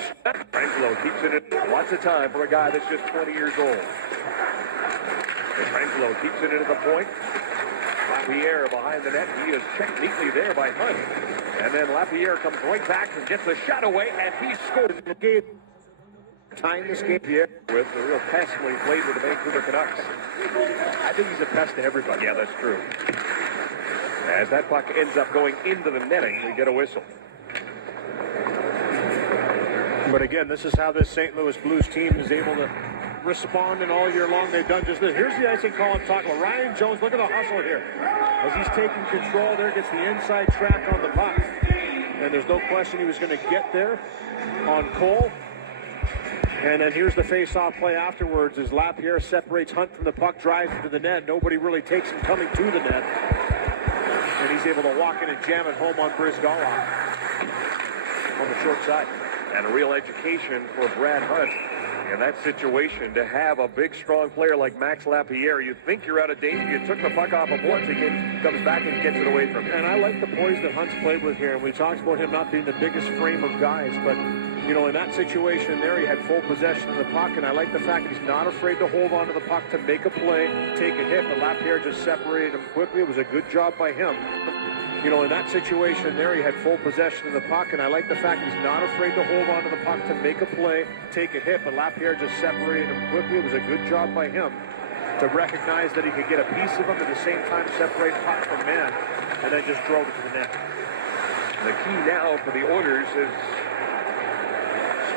Angelo keeps it in, lots of time for a guy that's just 20 years old. Angelo keeps it into the point. Lapierre behind the net. He is checked neatly there by Hunt. And then Lapierre comes right back and gets a shot away, and he scores. Time this game here with the real pest when he played with the Vancouver Canucks. I think he's a pest to everybody. Yeah, that's true. As that puck ends up going into the netting, we get a whistle. But again, this is how this St. Louis Blues team is able to respond, and all year long they've done just this. Here's the icing call I'm talking about. Ryan Jones, look at the hustle here. As he's taking control there, gets the inside track on the puck. And there's no question he was going to get there on Cole. And then here's the face-off play afterwards as Lapierre separates Hunt from the puck, drives into the net. Nobody really takes him coming to the net. And he's able to walk in and jam it home on Brizgalov on the short side. And a real education for Brad Hunt in that situation to have a big, strong player like Max Lapierre. You think you're out of danger. You took the puck off him once, he comes back and gets it away from you. And I like the poise that Hunt's played with here. And we talked about him not being the biggest frame of guys, but you know, in that situation there, he had full possession of the puck, and I like the fact that he's not afraid to hold on to the puck to make a play, take a hit, but Lapierre just separated him quickly. It was a good job by him. You know, in that situation there, he had full possession of the puck, and I like the fact he's not afraid to hold on to the puck to make a play, take a hit, but Lapierre just separated him quickly. It was a good job by him to recognize that he could get a piece of him at the same time separate puck from man, and then just drove it to the net. The key now for the Oilers is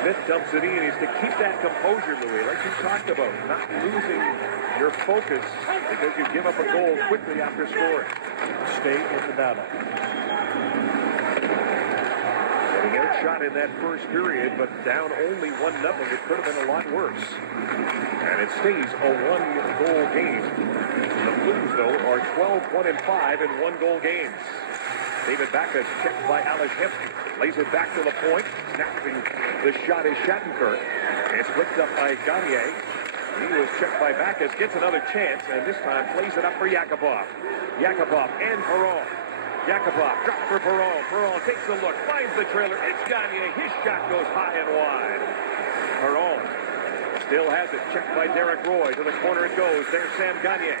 Smith dumps it in, is to keep that composure, Louis, like you talked about, not losing your focus because you give up a goal quickly after scoring. Stay in the battle. Getting outshot in that first period, but down only 1-0. It could have been a lot worse. And it stays a one-goal game. The Blues, though, are 12-1-5 in one-goal games. David Backes checked by Alex Hemsky. Lays it back to the point. Snapping the shot is Shattenkirk. It's flipped up by Gagne. He was checked by Backes. Gets another chance, and this time plays it up for Yakupov. Yakupov and Perron. Yakupov drops for Perron. Perron takes a look, finds the trailer. It's Gagne. His shot goes high and wide. Perron still has it. Checked by Derek Roy. To the corner it goes. There's Sam Gagne.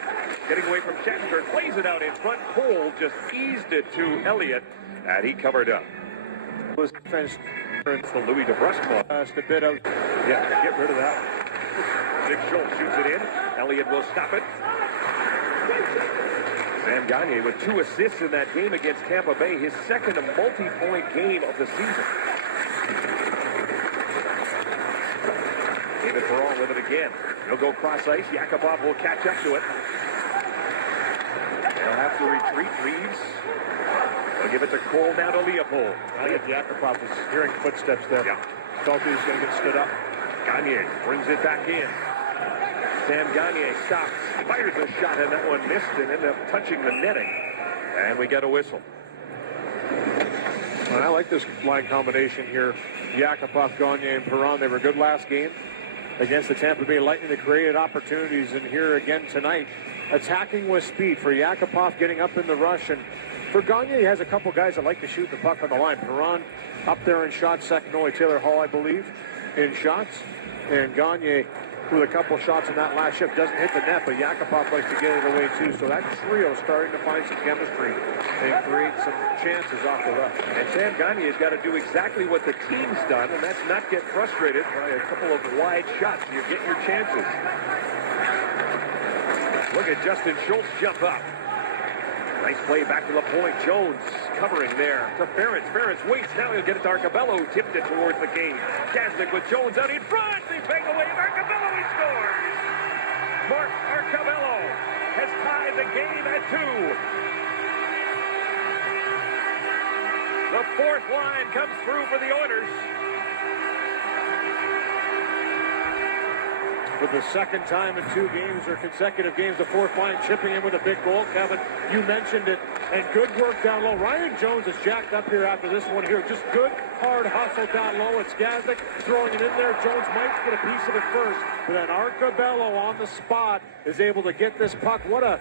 Getting away from Shattenkirk. Plays it out in front. Cole just eased it to Elliott, and he covered up. Was defense for Louis DeBrusque. Just a bit out. Yeah, get rid of that. Nick Schultz shoots it in. Elliott will stop it. Sam Gagne with 2 assists in that game against Tampa Bay, his second multi-point game of the season. David Perron with it again. He'll go cross ice. Yakupov will catch up to it. They'll have to retreat. Reeves. They'll give it to Cole, now to Leopold. Elliott Yakupov was hearing footsteps there. Yeah. Felt he was going to get stood up. Gagne brings it back in. Sam Gagne stops, fires a shot, and that one missed and ended up touching the netting. And we get a whistle. And I like this line combination here. Yakupov, Gagne, and Perron. They were good last game against the Tampa Bay Lightning. They created opportunities, and here again tonight. Attacking with speed for Yakupov, getting up in the rush, and for Gagne, he has a couple guys that like to shoot the puck on the line. Perron up there in shots, second only Taylor Hall, I believe, in shots. And Gagne with a couple shots in that last shift. Doesn't hit the net, but Yakupov likes to get it away too. So that trio is starting to find some chemistry and create some chances off the rush. And Sam Gagne has got to do exactly what the team's done, and that's not get frustrated by a couple of wide shots. You get your chances. Look at Justin Schultz jump up. Nice play back to the point. Jones covering there to Ferentz. Ferentz waits. Now he'll get it to Arcabello. Tipped it towards the cage. Gazdic with Jones out in front. They bang away. Arcabello, he scores. Mark Arcabello has tied the game at 2. The fourth line comes through for the Oilers. For the second time in 2 games or consecutive games, the fourth line chipping in with a big goal. Kevin, you mentioned it, and good work down low. Ryan Jones is jacked up here after this one here. Just good, hard hustle down low. It's Gazdic throwing it in there. Jones might get a piece of it first, but then Arcabello on the spot is able to get this puck. What a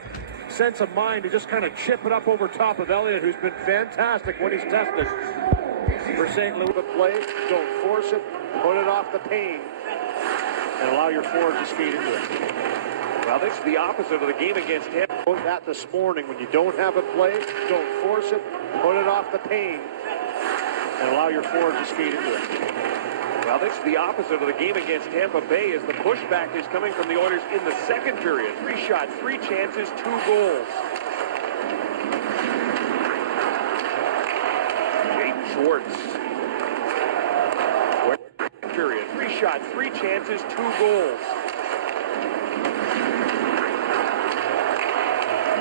sense of mind to just kind of chip it up over top of Elliott, who's been fantastic when he's tested. For St. Louis, the play, don't force it, put it off the pane, and allow your forward to skate into it. Well, this is the opposite of the game against him. That this morning, when you don't have a play, don't force it, put it off the pane, and allow your forward to skate into it. Well, this is the opposite of the game against Tampa Bay, as the pushback is coming from the Oilers in the second period. 3 shots, 3 chances, 2 goals. Jaden Schwartz. Period. 3 shots, 3 chances, 2 goals.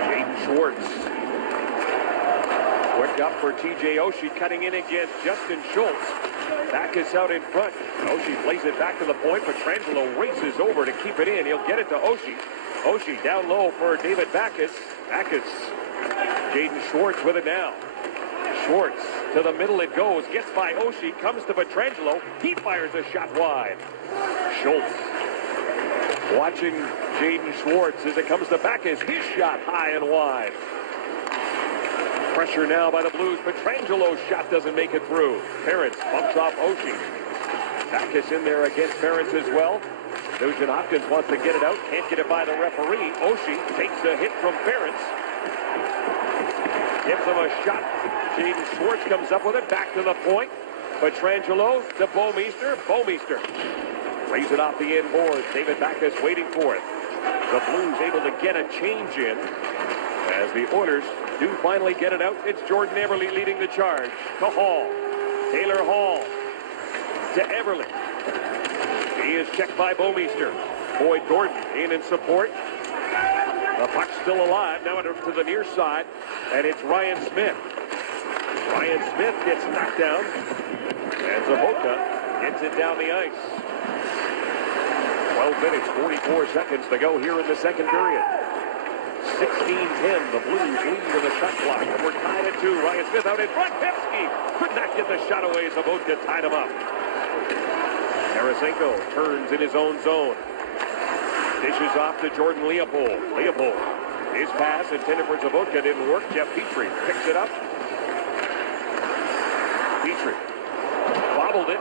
Jaden Schwartz. Quick up for TJ Oshie, cutting in against Justin Schultz. Back is out in front. Oshie plays it back to the point, but Petrangelo races over to keep it in. He'll get it to Oshie. Oshie down low for David Backes. Backes. Jaden Schwartz with it now. Schwartz to the middle it goes, gets by Oshie, comes to Petrangelo, he fires a shot wide. Schultz watching Jaden Schwartz as it comes to Backes, his shot high and wide. Pressure now by the Blues, Petrangelo's shot doesn't make it through. Ferentz bumps off Oshie. Backes in there against Ferentz as well. Nugent Hopkins wants to get it out, can't get it by the referee. Oshie takes a hit from Ferentz. Gives him a shot. Jaden Schwartz comes up with it, back to the point. Petrangelo to Bouwmeester. Bouwmeester lays it off the end board. David Backes waiting for it. The Blues able to get a change in as the Oilers do finally get it out. It's Jordan Eberle leading the charge to Hall. Taylor Hall to Eberle. He is checked by Bouwmeester. Boyd Gordon in support. The puck's still alive. Now to the near side, and it's Ryan Smith. Ryan Smith gets knocked down, and Zabotka gets it down the ice. 12 minutes, 44 seconds to go here in the second period. 16-10, the Blues lead in the shot clock, and we're tied at 2. Ryan Smith out in front. Pepsi could not get the shot away. Zabotka tied him up. Tarasenko turns in his own zone. Dishes off to Jordan Leopold. Leopold, his pass intended for Zabotka didn't work. Jeff Petrie picks it up. Petrie bobbled it.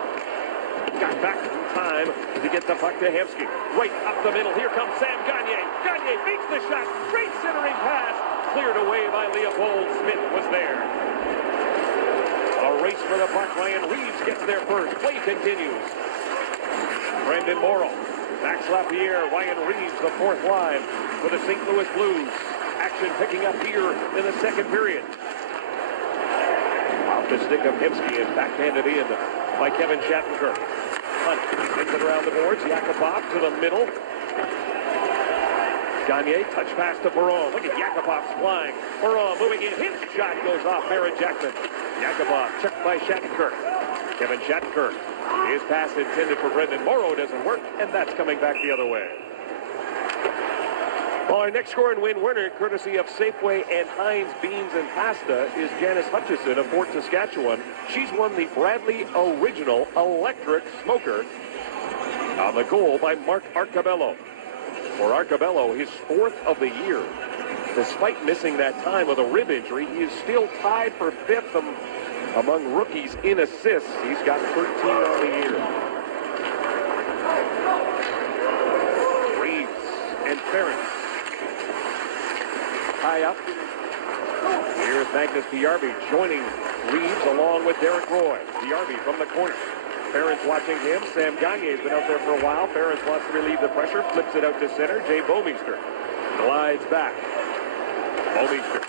Got back in time to get the puck to Hemsky. Right up the middle. Here comes Sam Gagne. Gagne beats the shot. Great centering pass. Cleared away by Leopold. Smith was there. A race for the puck. Ryan Reeves gets there first. Play continues. Brendan Morrow. Max Lapierre, Ryan Reeves, the fourth line for the St. Louis Blues. Action picking up here in the second period. Off the stick of Hemsky and backhanded in by Kevin Shattenkirk. Hunt sends it around the boards. Yakupov to the middle. Gagne, touch pass to Perron. Look at Yakupov's flying. Perron moving in. His shot goes off Barrett Jackman. Yakupov checked by Shattenkirk. Kevin Shattenkirk. His pass intended for Brendan Morrow doesn't work, and that's coming back the other way. Our next score and win winner, courtesy of Safeway and Heinz Beans and Pasta, is Janice Hutchison of Fort Saskatchewan. She's won the Bradley Original Electric Smoker on the goal by Mark Arcabello. For Arcabello, his 4th of the year. Despite missing that time with a rib injury, he is still tied for 5th among rookies in assists. He's got 13 on the year. Ferentz. High up. Here's Magnus Piarvi joining Reeves along with Derek Roy. Piarvi from the corner. Ferentz watching him. Sam Gagne's been out there for a while. Ferentz wants to relieve the pressure. Flips it out to center. Jay Bomeister glides back. Bomeister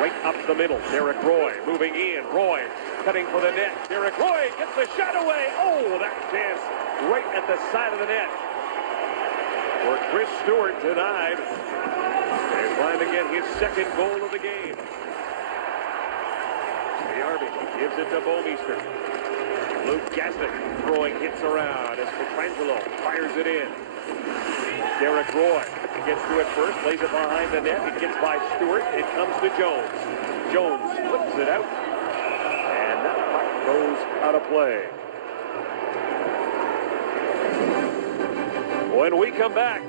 right up the middle. Derek Roy moving in. Roy cutting for the net. Derek Roy gets the shot away. Oh, that chance right at the side of the net. For Chris Stewart denied. And trying to get his second goal of the game. Piarvi gives it to Bomeister. Luke Gaston throwing hits around as Petrangelo fires it in. Derek Roy gets to it first, plays it behind the net. It gets by Stewart. It comes to Jones. Jones flips it out. And that puck goes out of play. When we come back,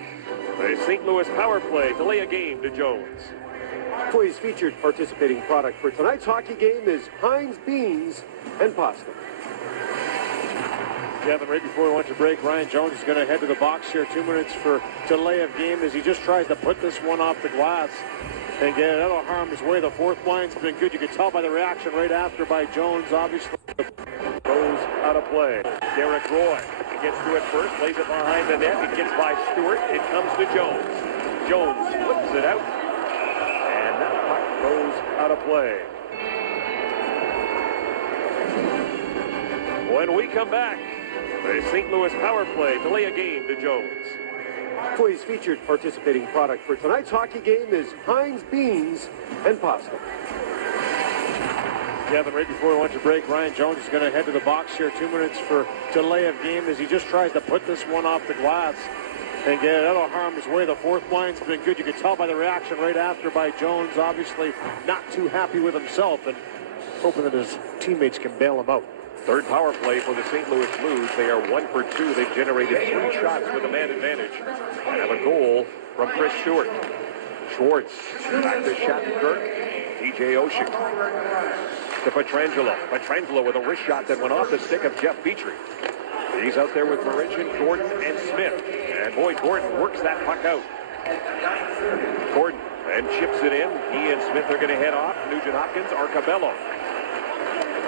the St. Louis power play delay a game to Jones. Toy's featured participating product for tonight's hockey game is Heinz Beans and Pasta. Kevin, right before we went to break, Ryan Jones is going to head to the box here. 2 minutes for delay of game as he just tries to put this one off the glass and get it out of harm's way. The fourth line's been good. You could tell by the reaction right after by Jones, obviously. Goes out of play. Derek Roy gets to it first, plays it behind the net. It gets by Stewart. It comes to Jones. Jones flips it out. And that puck goes out of play. When we come back, the St. Louis power play delay a game to Jones. Toy's featured participating product for tonight's hockey game is Heinz Beans and Pasta. Kevin, right before we went to break, Ryan Jones is going to head to the box here. 2 minutes for delay of game as he just tries to put this one off the glass and get it out of harm's way. The fourth line's been good. You could tell by the reaction right after by Jones, obviously not too happy with himself and hoping that his teammates can bail him out. Third power play for the St. Louis Blues. They are 1 for 2. They've generated 3 shots with a man advantage. And have a goal from Chris Stewart. Schwartz back to Shattenkirk. TJ Oshie to Petrangelo. Petrangelo with a wrist shot that went off the stick of Jeff Petrie. He's out there with Marincin, Gordon, and Smith. And Boyd Gordon works that puck out. Gordon and chips it in. He and Smith are going to head off. Nugent Hopkins, Arcabello.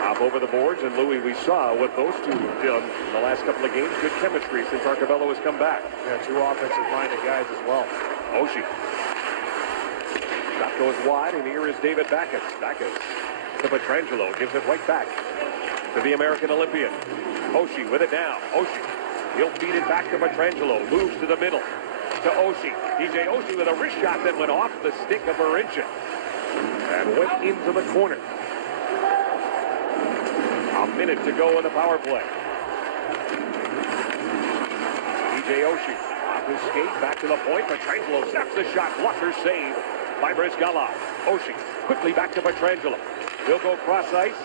Hop over the boards, and Louis, we saw what those two did in the last couple of games. Good chemistry since Arcabello has come back. Yeah, 2 offensive-minded guys as well. Oshie. Shot goes wide, and here is David Backes. Backes to Petrangelo, gives it right back to the American Olympian. Oshie with it now. Oshie. He'll feed it back to Petrangelo. Moves to the middle to Oshie. TJ Oshie with a wrist shot that went off the stick of Marincin and went into the corner. A minute to go in the power play. TJ Oshie off his skate, back to the point. Petrangelo snaps the shot. Blocker save by Brizgalov. Oshie quickly back to Petrangelo. He'll go cross ice.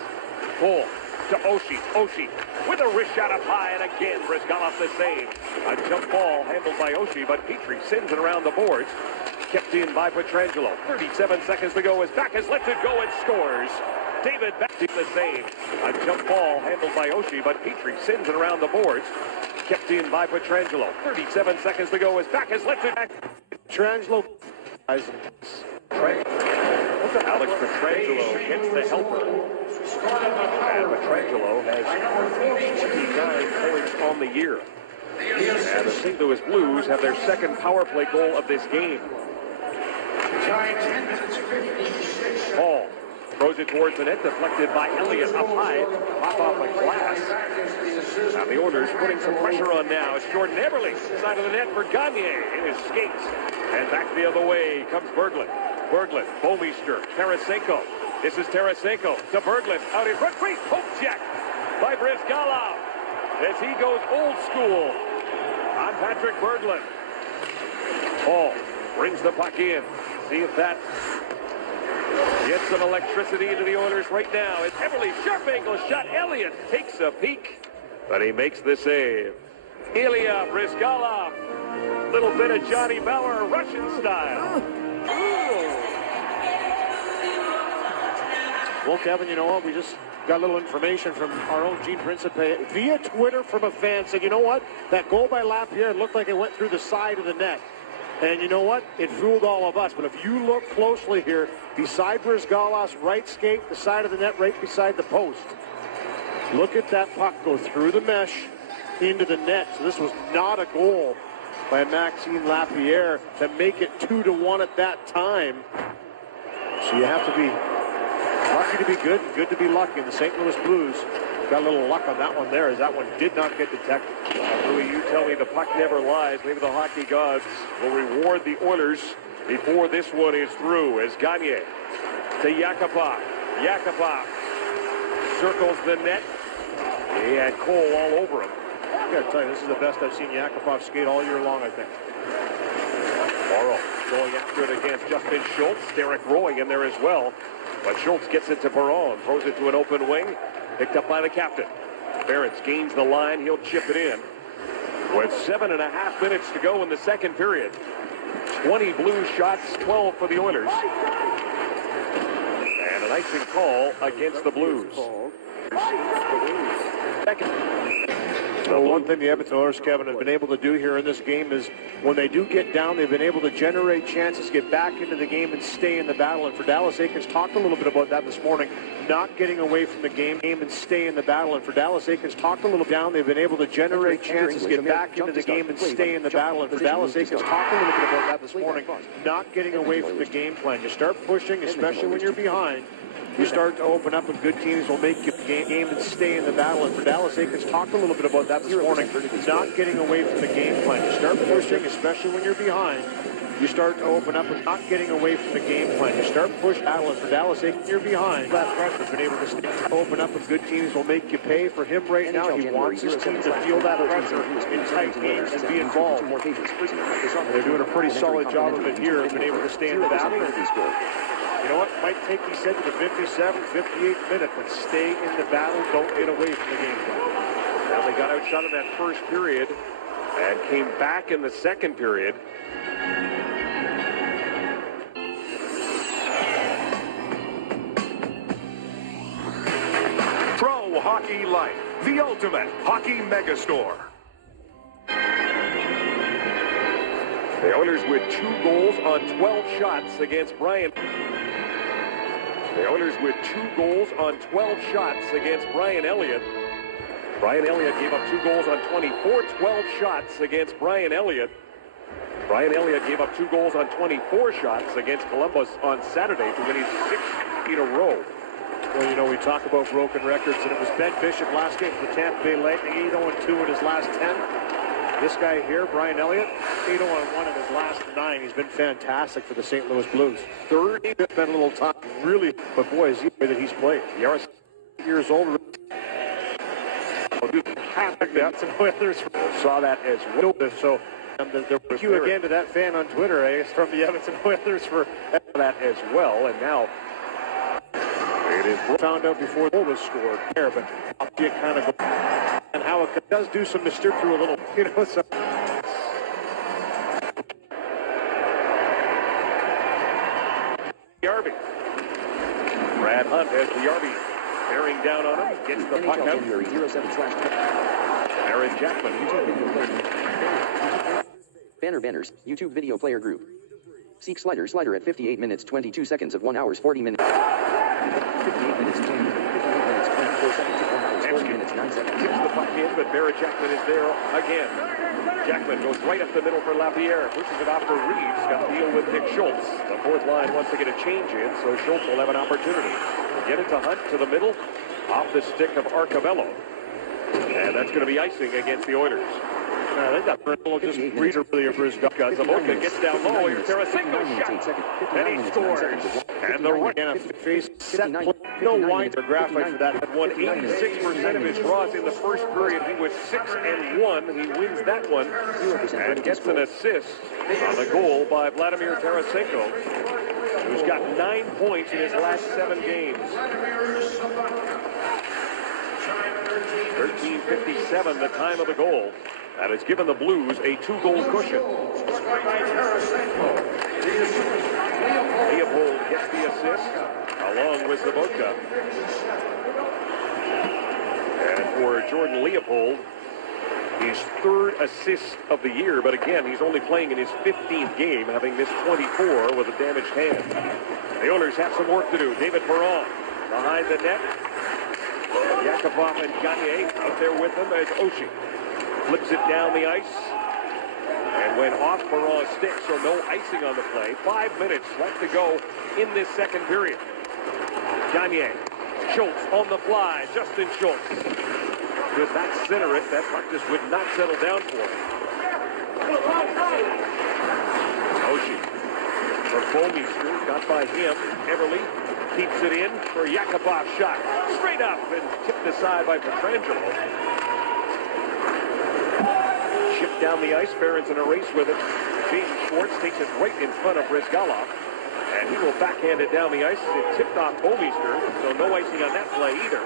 Pull to Oshie. Oshie with a wrist shot up high, and again Brizgalov the save. A jump ball handled by Oshie, but Petrie sends it around the boards. Kept in by Petrangelo. 37 seconds to go as Backes lets it go and scores. David Backes the save. A jump ball handled by Oshie, but Petrie sends it around the boards. Kept in by Petrangelo. 37 seconds to go as Backes lets it back. Petrangelo. Alex Petrangelo gets the helper. And Petrangelo has 29 points on the year. And the St. Louis Blues have their second power play goal of this game. Hall throws it towards the net, deflected by Elliott up high, off a glass. And the Oilers putting some pressure on now. It's Jordan Eberle, side of the net for Gagne in his skates. And back the other way comes Berglund. Berglund, Bomeister, Tarasenko. This is Tarasenko to Berglund. Out in front, great poke check by Brizgalov as he goes old school on Patrick Berglund. Hall brings the puck in. See if that gets some electricity into the Oilers right now. It's Eberle, sharp angle shot. Elliott takes a peek, but he makes the save. Ilya Brizgalov, little bit of Johnny Bauer Russian style. Well, Kevin, you know what? We just got a little information from our own Gene Principe via Twitter from a fan. Said, you know what? That goal by Lapierre looked like it went through the side of the net. And you know what? It fooled all of us. But if you look closely here, beside Brizgalov's right skate, the side of the net right beside the post, look at that puck go through the mesh into the net. So this was not a goal by Maxime Lapierre to make it 2-1 at that time. So you have to be lucky to be good and good to be lucky. And the St. Louis Blues got a little luck on that one there, as that one did not get detected. Louis, you tell me the puck never lies. Maybe the hockey gods will reward the Oilers before this one is through, as Gagne to Yakupov. Yakupov circles the net. He had Cole all over him. I gotta tell you, this is the best I've seen Yakupov skate all year long, I think. Morrow going after it against Justin Schultz. Derek Roy in there as well. But Schultz gets it to Perron, throws it to an open wing. Picked up by the captain. Barretts gains the line. He'll chip it in. With 7.5 minutes to go in the second period. 20 Blues shots, 12 for the Oilers. And an icing call against the Blues. Second. So one thing the Edmonton Oilers, Kevin, have been able to do here in this game is when they do get down, they've been able to generate chances, get back into the game, and stay in the battle. And for Dallas Eakins, talked a little bit about that this morning, not getting away from the game and stay in the battle. And for Dallas Eakins, talked a little down, they've been able to generate chances, get back into the game, and stay in the battle. And for Dallas Eakins, talked a little bit about that this morning, not getting away from the game plan. You start pushing, especially when you're behind. You start to open up, and good teams will make you game and stay in the battle. And for Dallas Eakins, talked a little bit about that this morning, not getting away from the game plan. You start pushing, especially when you're behind. You start to open up and not getting away from the game plan. You start pushing battle, and for Dallas Eakins, you're behind. That pressure's been able to open up, and good teams will make you pay. For him right now, he wants his team to feel that pressure in tight games and be involved. They're doing a pretty solid job of it here. They've been able to stay in the battle. You know what? Might take, he said, to the 57th, 58th minute, but stay in the battle. Don't get away from the game plan. Now they got outshot in that first period and came back in the second period. Pro Hockey Life, the ultimate hockey megastore. The Oilers with 2 goals on 12 shots against Brian. The Oilers with 2 goals on 12 shots against Brian Elliott. Brian Elliott gave up 2 goals on 24, 12 shots against Brian Elliott. Brian Elliott gave up 2 goals on 24 shots against Columbus on Saturday to win his 6th in a row. Well, you know, we talk about broken records, and it was Ben Bishop last game for the Tampa Bay Lightning, 8-0-2 in his last 10. This guy here, Brian Elliott, 8-0-1 in his last 9. He's been fantastic for the St. Louis Blues. 30, it's been a little tough, really, but boy, is he the way that he's played. Yaris, Years old. saw that as well. So, thank you again to that fan on Twitter, from the Edmonton Oilers for that as well, and now it is found out before the goal was scored there, but it kind of and how it does do some mysterious through a little, you know. So. Yarby. Brad Hunt has the Yarby bearing down on him, gets the puck out. Aaron Jackman. Banners, YouTube video player group. Seek slider at 58 minutes 22 seconds of 1 hours 40 minutes. 58 minutes 20 minutes 24 seconds of 1 hours 40 minutes 9 seconds. Tips the puck in, but Barrett Jackman is there again. Jackman goes right up the middle for Lapierre. Pushes it off for Reeves. Got to deal with Nick Schultz. The fourth line wants to get a change in, so Schultz will have an opportunity. Get it to Hunt to the middle. Off the stick of Arcabello. And that's going to be icing against the Oilers. They got just breather earlier for his guys. Zabotka gets down low. Here's Tarasenko's shot. And he scores. And the right face set play. No wines or graphite for that. Won 86% of his draws in the first period. He was 6-1. He wins that one and gets an assist on the goal by Vladimir Tarasenko, who's got 9 points in his last 7 games. 13:57, the time of the goal. That has given the Blues a 2-goal cushion. Leopold gets the assist, along with Zabotka. And for Jordan Leopold, his 3rd assist of the year, but again, he's only playing in his 15th game, having missed 24 with a damaged hand. The Oilers have some work to do. David Perron behind the net. Yakupov and Gagne out there with them as Oshie flips it down the ice and went off Perron's stick, so no icing on the play. 5 minutes left to go in this second period. Gagne, Schultz on the fly, Justin Schultz. Could not center it. That puck just would not settle down for him. Oshie for Bouwmeester, got by him. Everly keeps it in for Yakupov's shot. Straight up and tipped aside by Pietrangelo. Shipped down the ice. Barron's in a race with it. James Schwartz takes it right in front of Brizgalov. And he will backhand it down the ice. It tipped off Bouwmeester, so no icing on that play either.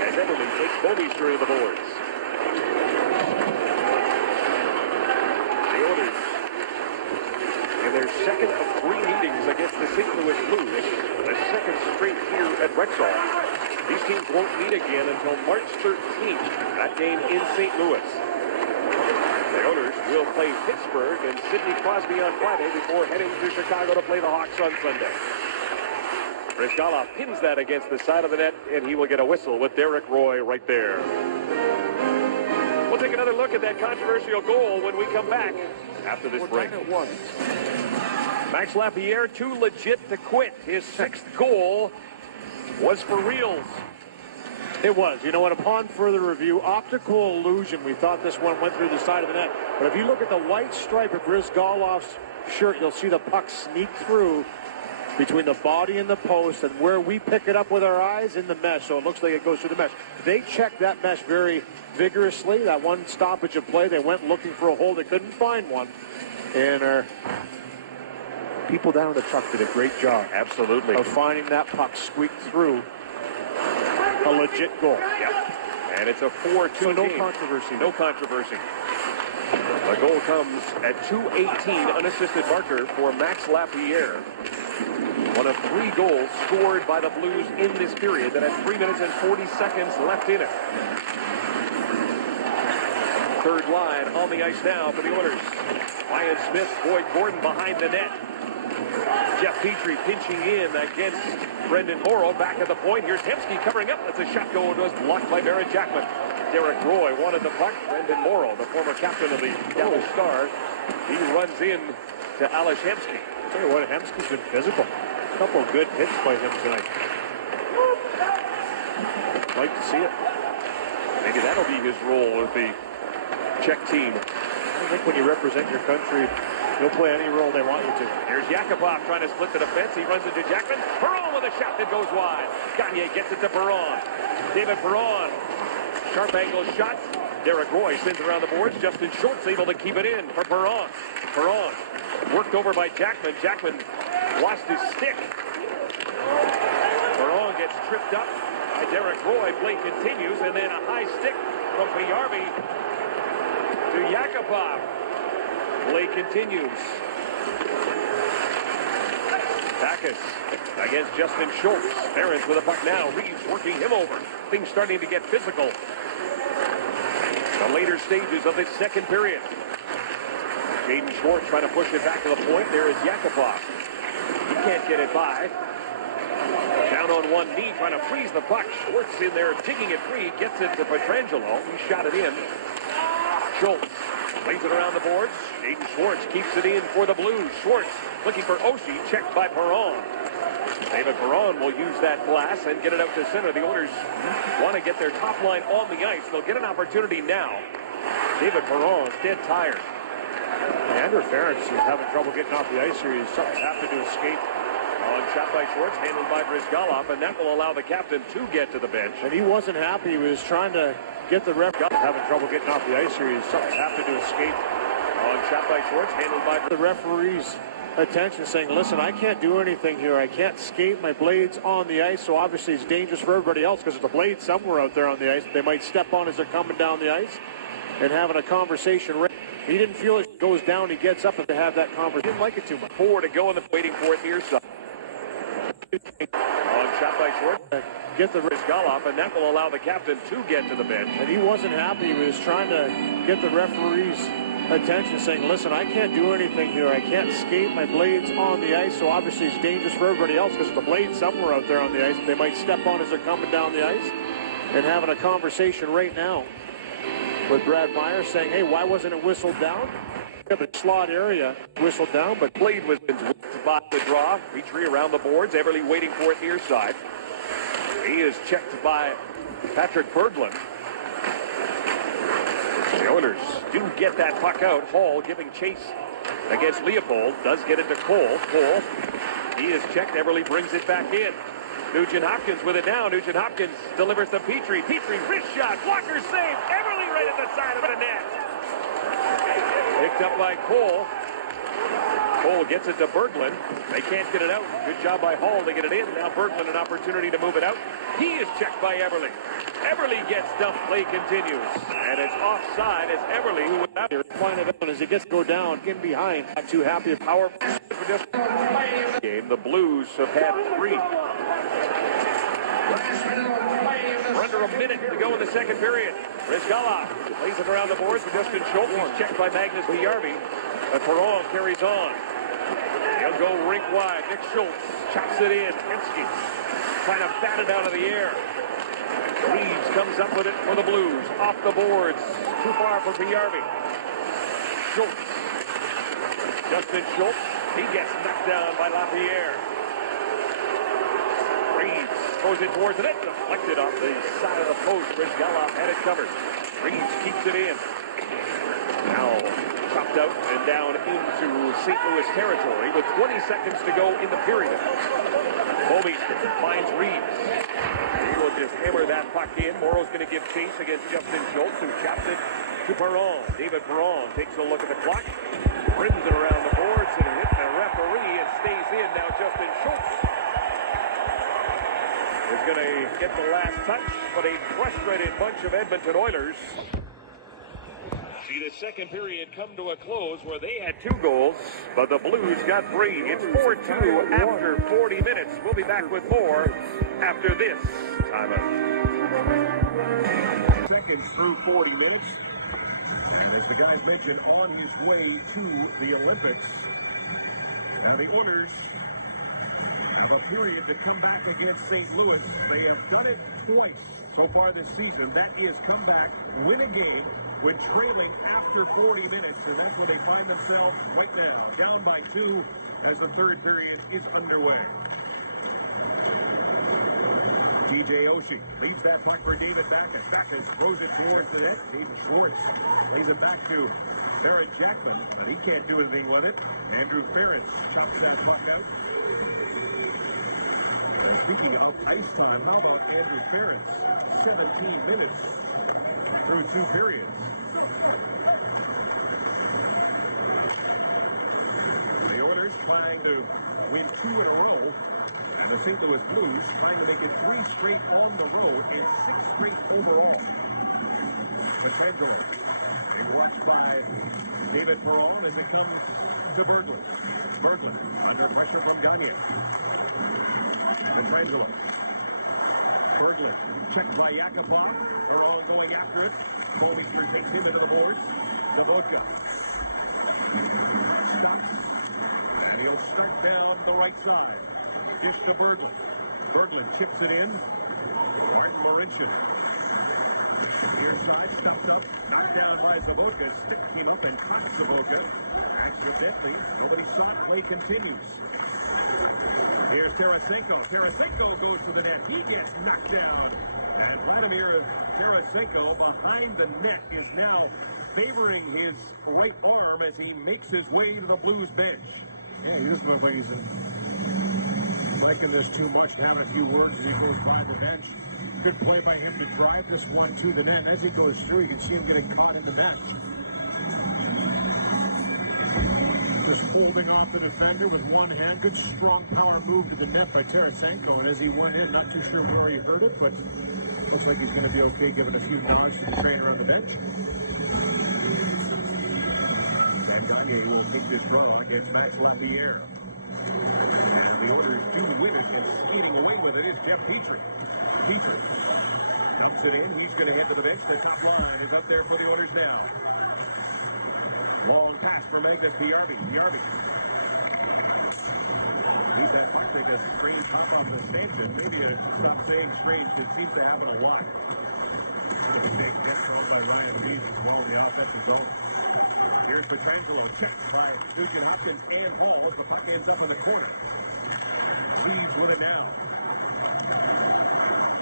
As Everly takes Bouwmeester to the boards. The Oilers, in their second of 3 meetings against the St. Louis Blues, the second straight here at Rexall. These teams won't meet again until March 13th, that game in St. Louis. The Oilers will play Pittsburgh and Sidney Crosby on Friday before heading to Chicago to play the Hawks on Sunday. Brizgalov pins that against the side of the net, and he will get a whistle with Derek Roy right there. We'll take another look at that controversial goal when we come back after this break. Max Lapierre, too legit to quit. His 6th goal was for reals. It was. You know what? Upon further review, optical illusion, we thought this one went through the side of the net. But if you look at the white stripe of Brizgalov's shirt, you'll see the puck sneak through between the body and the post, and where we pick it up with our eyes in the mesh, so it looks like it goes through the mesh. They checked that mesh very vigorously. That one stoppage of play, they went looking for a hole. They couldn't find one. And our people down in the truck did a great job. Absolutely. Of finding that puck squeaked through a legit goal. Yep. And it's a 4-2 so no game. controversy. No controversy. The goal comes at 2:18, unassisted marker for Max Lapierre. One of 3 goals scored by the Blues in this period that has 3 minutes and 40 seconds left in it. Third line on the ice now for the Oilers. Ryan Smith, Boyd Gordon behind the net. Jeff Petrie pinching in against Brendan Morrow. Back at the point. Here's Hemsky covering up. That's a shot going to us, blocked by Barrett Jackman. Derek Roy wanted the puck. Brendan Morrow, the former captain of the Dallas Stars, he runs in to Ales Hemsky. I'll tell you what, Hemsky's been physical. A couple of good hits by him tonight. Like to see it. Maybe that'll be his role with the Czech team. I think when you represent your country, you'll play any role they want you to. Here's Yakupov trying to split the defense. He runs into Jackman. Perron with a shot that goes wide. Gagne gets it to Perron. David Perron. Sharp angle shot. Derek Roy sends it around the boards. Justin Schultz able to keep it in for Perron. Perron worked over by Jackman. Jackman lost his stick. Perron gets tripped up by Derek Roy. Play continues, and then a high stick from Payarvi to Yakupov. Play continues. Backus against Justin Schultz. Barons with a puck now. Reeves working him over. Things starting to get physical. The later stages of this second period. Jaden Schwartz trying to push it back to the point. There is Yakupov. He can't get it by. Down on one knee, trying to freeze the puck. Schwartz in there, digging it free. Gets it to Pietrangelo. He shot it in. Schultz plays it around the boards. Jaden Schwartz keeps it in for the Blues. Schwartz looking for Oshie, checked by Perron. David Perron will use that glass and get it out to center. The Oilers want to get their top line on the ice. They'll get an opportunity now. David Perron is dead tired. Andrew Ferentz is having trouble getting off the ice here. He's having to escape. Shot by Schwartz, handled by Brizgalov, and that will allow the captain to get to the bench. And he wasn't happy. He was trying to get the ref having trouble getting off the ice here. He's having to escape. Shot by Schwartz, handled by the referee's attention, saying, listen, I can't do anything here. I can't skate. My blade's on the ice, so obviously it's dangerous for everybody else because there's a blade somewhere out there on the ice. They might step on as they're coming down the ice and having a conversation. He didn't feel it goes down. He gets up and to have that conversation. He didn't like it too much. 4 to go, and waiting for it near side. On shot by Schwartz. Get the Brizgalov, and that will allow the captain to get to the bench. And he wasn't happy. He was trying to get the referee's attention, saying, listen, I can't do anything here. I can't skate. My blade's on the ice, so obviously it's dangerous for everybody else because the blade's somewhere out there on the ice. They might step on as they're coming down the ice. And having a conversation right now with Brad Meyer saying, hey, why wasn't it whistled down? The slot area whistled down, but Blade was whipped by the draw. Petrie around the boards. Everly waiting for it near side. He is checked by Patrick Berglund. The Oilers do get that puck out. Hall giving chase against Leopold. Does get it to Cole. Cole, he is checked. Everly brings it back in. Nugent Hopkins with it now. Nugent Hopkins delivers to Petrie. Petrie, wrist shot. Blocker save. Everly right at the side of the net. Picked up by Cole. Cole gets it to Berglund. They can't get it out. Good job by Hall to get it in. Now Berglund an opportunity to move it out. He is checked by Everly. Everly gets dumped. Play continues. And it's offside as Everly, who was out here, find it out as it gets to go down, getting behind. Not too happy. power for this game. The Blues have had 3. We're under a minute to go in the second period. Brizgalov plays it around the boards for Justin Schultz. He's checked by Magnus Pajärvi. But Perron carries on. He'll go rink wide. Nick Schultz chops it in. Hemsky trying to bat it out of the air. Reeves comes up with it for the Blues. Off the boards. Too far for Pajärvi. Schultz. Justin Schultz. He gets knocked down by Lapierre. Reeves throws it towards the net. Deflected off the side of the post. Brizgalov had it covered. Reeves keeps it in. Now chopped out and down into St. Louis territory with 20 seconds to go in the period. Bouwmeester finds Reeves. He will just hammer that puck in. Morrow's going to give chase against Justin Schultz, who chops it to Perron. David Perron takes a look at the clock, rims it around the boards, and hits the referee and stays in. Now Justin Schultz is going to get the last touch, but a frustrated bunch of Edmonton Oilers see the second period come to a close where they had 2 goals, but the Blues got 3. It's 4-2 after 40 minutes. We'll be back with more after this timeout. Seconds through 40 minutes. And as the guys mentioned, on his way to the Olympics. Now the Oilers have a period to come back against St. Louis. They have done it twice so far this season. That is come back, win a game when trailing after 40 minutes, and that's where they find themselves right now, down by 2 as the third period is underway. TJ Oshie leads that puck for David Backes. Backes throws it towards the net. David Schwartz lays it back to Barrett Jackman, but he can't do anything with it. Andrew Ferris chops that puck out. Speaking of ice time, how about Andrew Ferris? 17 minutes through 2 periods. The Oilers trying to win 2 in a row, and the St. Louis Blues trying to make it 3 straight on the road and 6 straight overall. Potentially, they watched by David Perron as it comes to Berglund. Berglund under pressure from Gagne. Petrangelo. Berglund checked by Yakupov. They're all going after it. Bouwmeester takes him into the boards. Zavodka stops. And he'll start down the right side. Just to Berglund. Berglund chips it in. Martin Laurentian. Near side, stuffed up. Knocked down by Zavodka. Stick came up and caught Zavodka. Accidentally. Nobody saw it. Play continues. Here's Tarasenko. Tarasenko goes to the net. He gets knocked down. And Vladimir Tarasenko behind the net is now favoring his right arm as he makes his way to the Blues bench. Yeah, he was moving. He's liking this too much. Have a few words as he goes by the bench. Good play by him to drive this one to the net. As he goes through, you can see him getting caught in the net. Just holding off the defender with one hand. Good strong power move to the net by Tarasenko. And as he went in, not too sure where he hurt it, but looks like he's going to be okay, giving a few nods to the trainer on the bench. Gagne will take this run on against Max Lapierre. And the Oilers do win it, and skating away with it is Jeff Petrie. Petrie dumps it in. He's going to head to the bench. The top line is up there for the Oilers now. Long pass for Magnus Yarby. He's that puck that gets strange hop on the stanchion. Maybe stop saying strange. It seems to happen a lot. It's a big get thrown by Ryan Reeves as well in the offensive zone. Here's Petrangelo, checked by Dugan Hopkins and Hall as the puck ends up in the corner. Reeves with it now.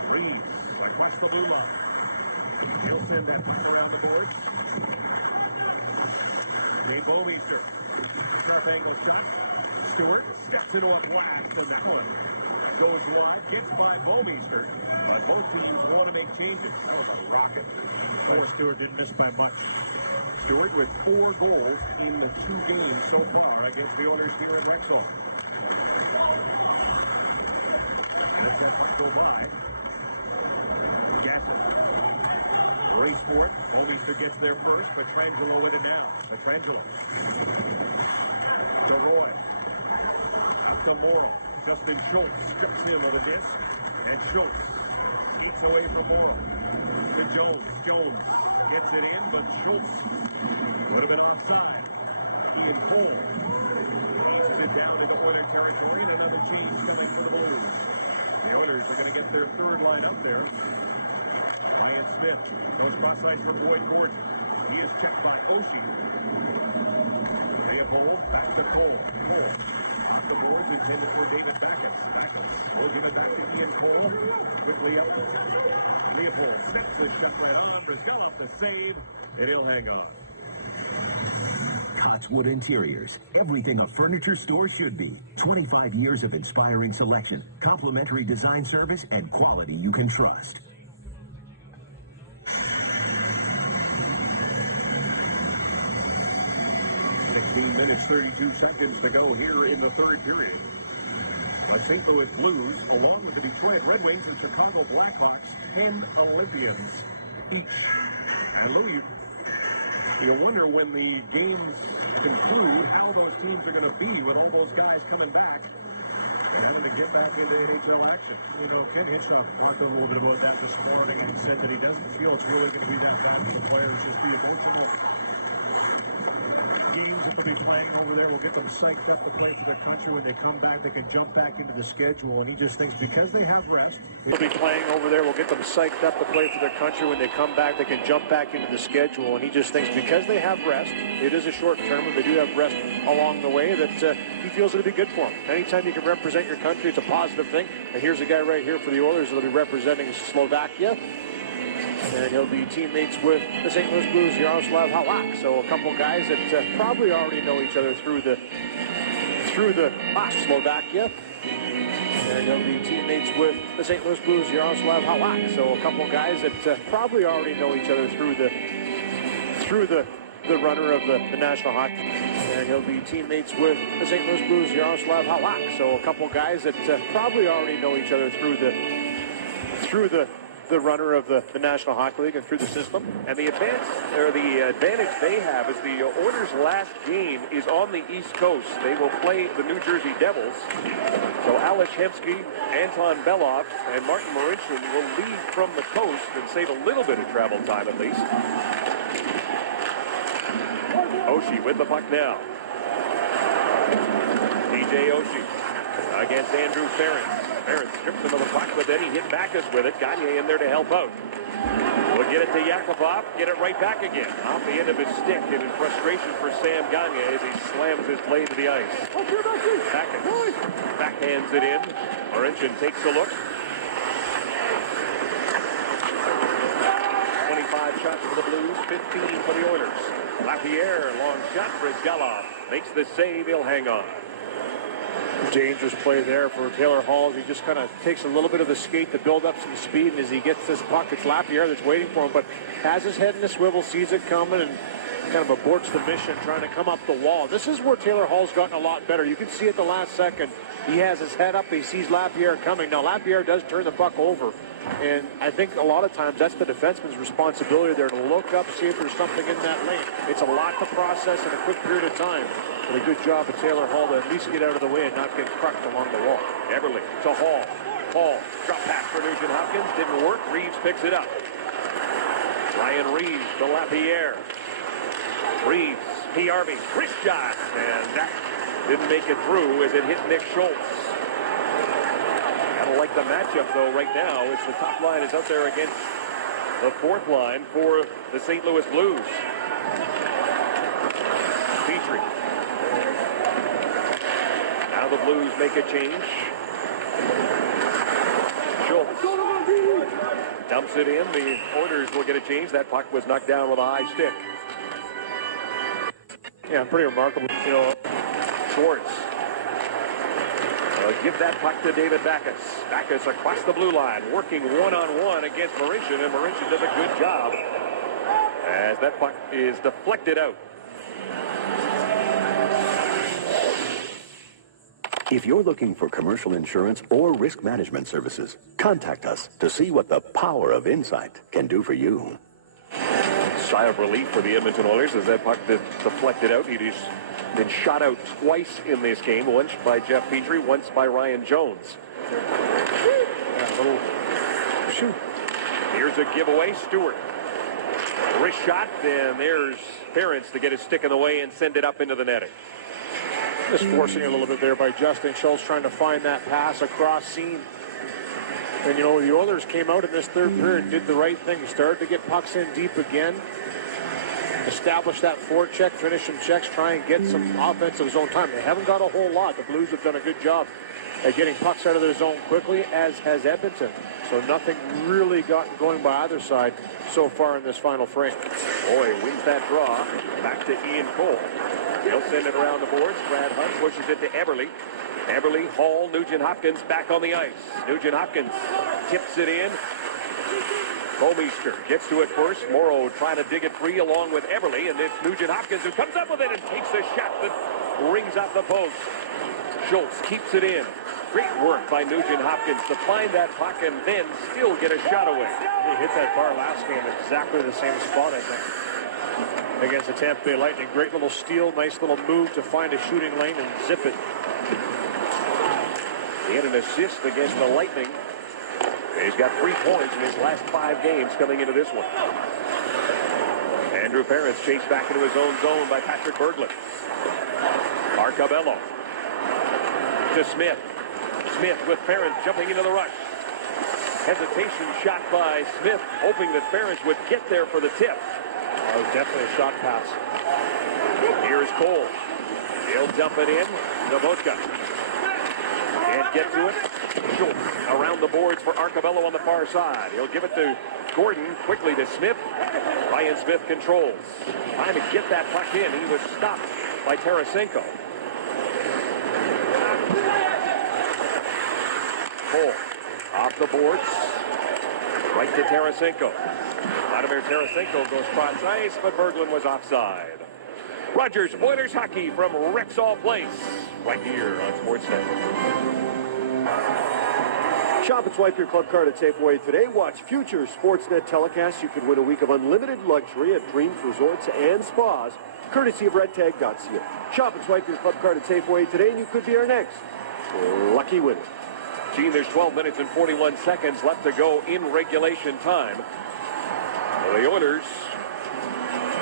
Reeves across the blue line. He'll send that puck around the boards. Dave Bomeister. Sharp angle shot. Stewart steps into a blast from the corner. Goes wide, gets by Bomeister. But both teams want to make changes. That was a rocket. But Stewart didn't miss by much. Stewart with 4 goals in the 2 games so far against the Oilers here in Rexall. And it's that puck go by. Gasser. Race for it. Bomeister gets there first. Petrangelo with it now. Petrangelo. To Roy. Up to Morrow. Justin Schultz cuts in with a miss. And Schultz eats away from Morrow. To Jones. Jones gets it in, but Schultz would have been offside. Ian Cole eases it down into Oilers territory, and another change coming for the Oilers. The Oilers are going to get their third line up there. Ryan Smith goes cross ice for Boyd Gordon. He is checked by Oshie. Leopold back to Cole. Cole off the boards, intended for David Backus. Backus will give it back to Ian Cole. Quickly out to Leopold snaps his shot right on. Brizgalov to save, and he'll hang on. Cotswood Interiors. Everything a furniture store should be. 25 years of inspiring selection, complimentary design service, and quality you can trust. 16 minutes, 32 seconds to go here in the third period. The St. Louis Blues, along with the Detroit Red Wings and Chicago Blackhawks, 10 Olympians each. And Louis, you wonder when the games conclude how those teams are going to be with all those guys coming back and having to get back into NHL action. You know, Ken Hitchcock talked a little bit about that this morning and said that he doesn't feel it's really going to be that bad for the players. Just the emotional games that they'll be playing over there will get them psyched up to play for their country. When they come back, they can jump back into the schedule. And he just thinks because they have rest, they'll be playing over there will get them psyched up to play for their country. When they come back, they can jump back into the schedule. And he just thinks because they have rest, it is a short term, and they do have rest along the way, that he feels it'll be good for him. Anytime you can represent your country, it's a positive thing. And here's a guy right here for the Oilers that'll be representing Slovakia. And he'll be teammates with the St. Louis Blues, Jaroslav Halak. So a couple guys that probably already know each other through the Slovakia. And he'll be teammates with the St. Louis Blues, Jaroslav Halak. So a couple guys that probably already know each other through the runner of the National Hockey. And he'll be teammates with the St. Louis Blues, Jaroslav Halak. So a couple guys that probably already know each other through the runner of the National Hockey League and through the system. And the advantage they have is the Oilers' last game is on the East Coast. They will play the New Jersey Devils. So Alex Hemsky, Anton Belov, and Martin Marincin will leave from the coast and save a little bit of travel time at least. Oshie with the puck now. DJ Oshie against Andrew Ferentz. Ferentz strips him of the puck, but then he hit Backus with it. Gagne in there to help out. We'll get it to Yakupov, get it right back again. Off the end of his stick, and in frustration for Sam Gagne as he slams his blade to the ice. Backus backhands it in. Marincin takes a look. 25 shots for the Blues, 15 for the Oilers. Lapierre, long shot. Brizgalov makes the save. He'll hang on. Dangerous play there for Taylor Hall. He just kind of takes a little bit of the skate to build up some speed, and as he gets this puck, it's Lapierre that's waiting for him, but has his head in the swivel, sees it coming, and kind of aborts the mission, trying to come up the wall. This is where Taylor Hall's gotten a lot better. You can see at the last second, he has his head up. He sees Lapierre coming. Now, Lapierre does turn the puck over. And I think a lot of times that's the defenseman's responsibility there to look up, see if there's something in that lane. It's a lot to process in a quick period of time. But a good job of Taylor Hall to at least get out of the way and not get cracked along the wall. Eberle to Hall. Hall, drop pass for Nugent Hopkins. Didn't work. Reeves picks it up. Ryan Reeves to Lapierre. Reeves, PRB, wrist shot. And that didn't make it through as it hit Nick Schultz. I don't like the matchup, though, right now. It's the top line is out there against the fourth line for the St. Louis Blues. Petrie. Now the Blues make a change. Schultz dumps it in. The Oilers will get a change. That puck was knocked down with a high stick. Yeah, pretty remarkable. You know, Schwartz. Give that puck to David Backus. Backus across the blue line, working one-on-one against Marincin, and Marincin does a good job as that puck is deflected out. If you're looking for commercial insurance or risk management services, contact us to see what the power of insight can do for you. Sigh of relief for the Edmonton Oilers as that puck deflected out. He's been shot out twice in this game, once by Jeff Petrie, once by Ryan Jones. Shoot. Here's a giveaway. Stewart. Wrist shot, and there's Ferentz to get his stick in the way and send it up into the netting. Just forcing a little bit there by Justin Schultz, trying to find that pass across seam. And, you know, the Oilers came out in this third period and did the right thing. Started to get pucks in deep again. Establish that forecheck, finish some checks, try and get some offensive zone time. They haven't got a whole lot. The Blues have done a good job at getting pucks out of their zone quickly, as has Edmonton. So nothing really gotten going by either side so far in this final frame. Boy, wins that draw. Back to Ian Cole. He'll send it around the boards. Brad Hunt pushes it to Eberle. Eberle, Hall, Nugent Hopkins back on the ice. Nugent Hopkins tips it in. Bomeister gets to it first. Morrow trying to dig it free along with Eberle, and it's Nugent Hopkins who comes up with it and takes a shot that rings off the post. Schultz keeps it in. Great work by Nugent Hopkins to find that puck and then still get a shot away. He hit that bar last game exactly the same spot, I think, against the Tampa Bay Lightning. Great little steal, nice little move to find a shooting lane and zip it. He had an assist against the Lightning. He's got 3 points in his last 5 games coming into this one. Andrew Ferentz chased back into his own zone by Patrick Berglund. Arcabello to Smith. Smith with Ferentz jumping into the rush. Hesitation shot by Smith, hoping that Ferentz would get there for the tip. Oh, definitely a shot pass. Here's Cole. He'll dump it in. Zavodka. Can't get to it. Schultz around the boards for Arcabello on the far side. He'll give it to Gordon, quickly to Smith. Ryan Smith controls. Trying to get that puck in. He was stopped by Tarasenko. Cole off the boards. Right to Tarasenko. Vladimir Tarasenko goes cross ice, but Berglund was offside. Rogers Oilers hockey from Rexall Place, right here on Sportsnet. Shop and swipe your club card at Safeway today. Watch future Sportsnet telecasts. You could win a week of unlimited luxury at Dreams Resorts and Spas, courtesy of redtag.ca. Shop and swipe your club card at Safeway today, and you could be our next lucky winner. Gene, there's 12 minutes and 41 seconds left to go in regulation time. The Oilers,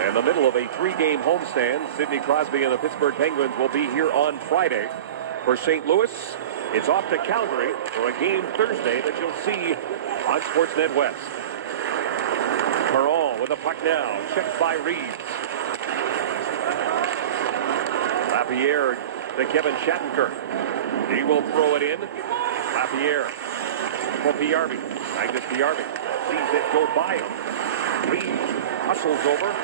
in the middle of a 3-game homestand. Sidney Crosby and the Pittsburgh Penguins will be here on Friday. For St. Louis, it's off to Calgary for a game Thursday that you'll see on Sportsnet West. Perron with the puck now, checked by Reeves. Lapierre to Kevin Shattenkirk. He will throw it in. Lapierre for PRB. Magnus PRB sees it go by him. Reeves hustles over.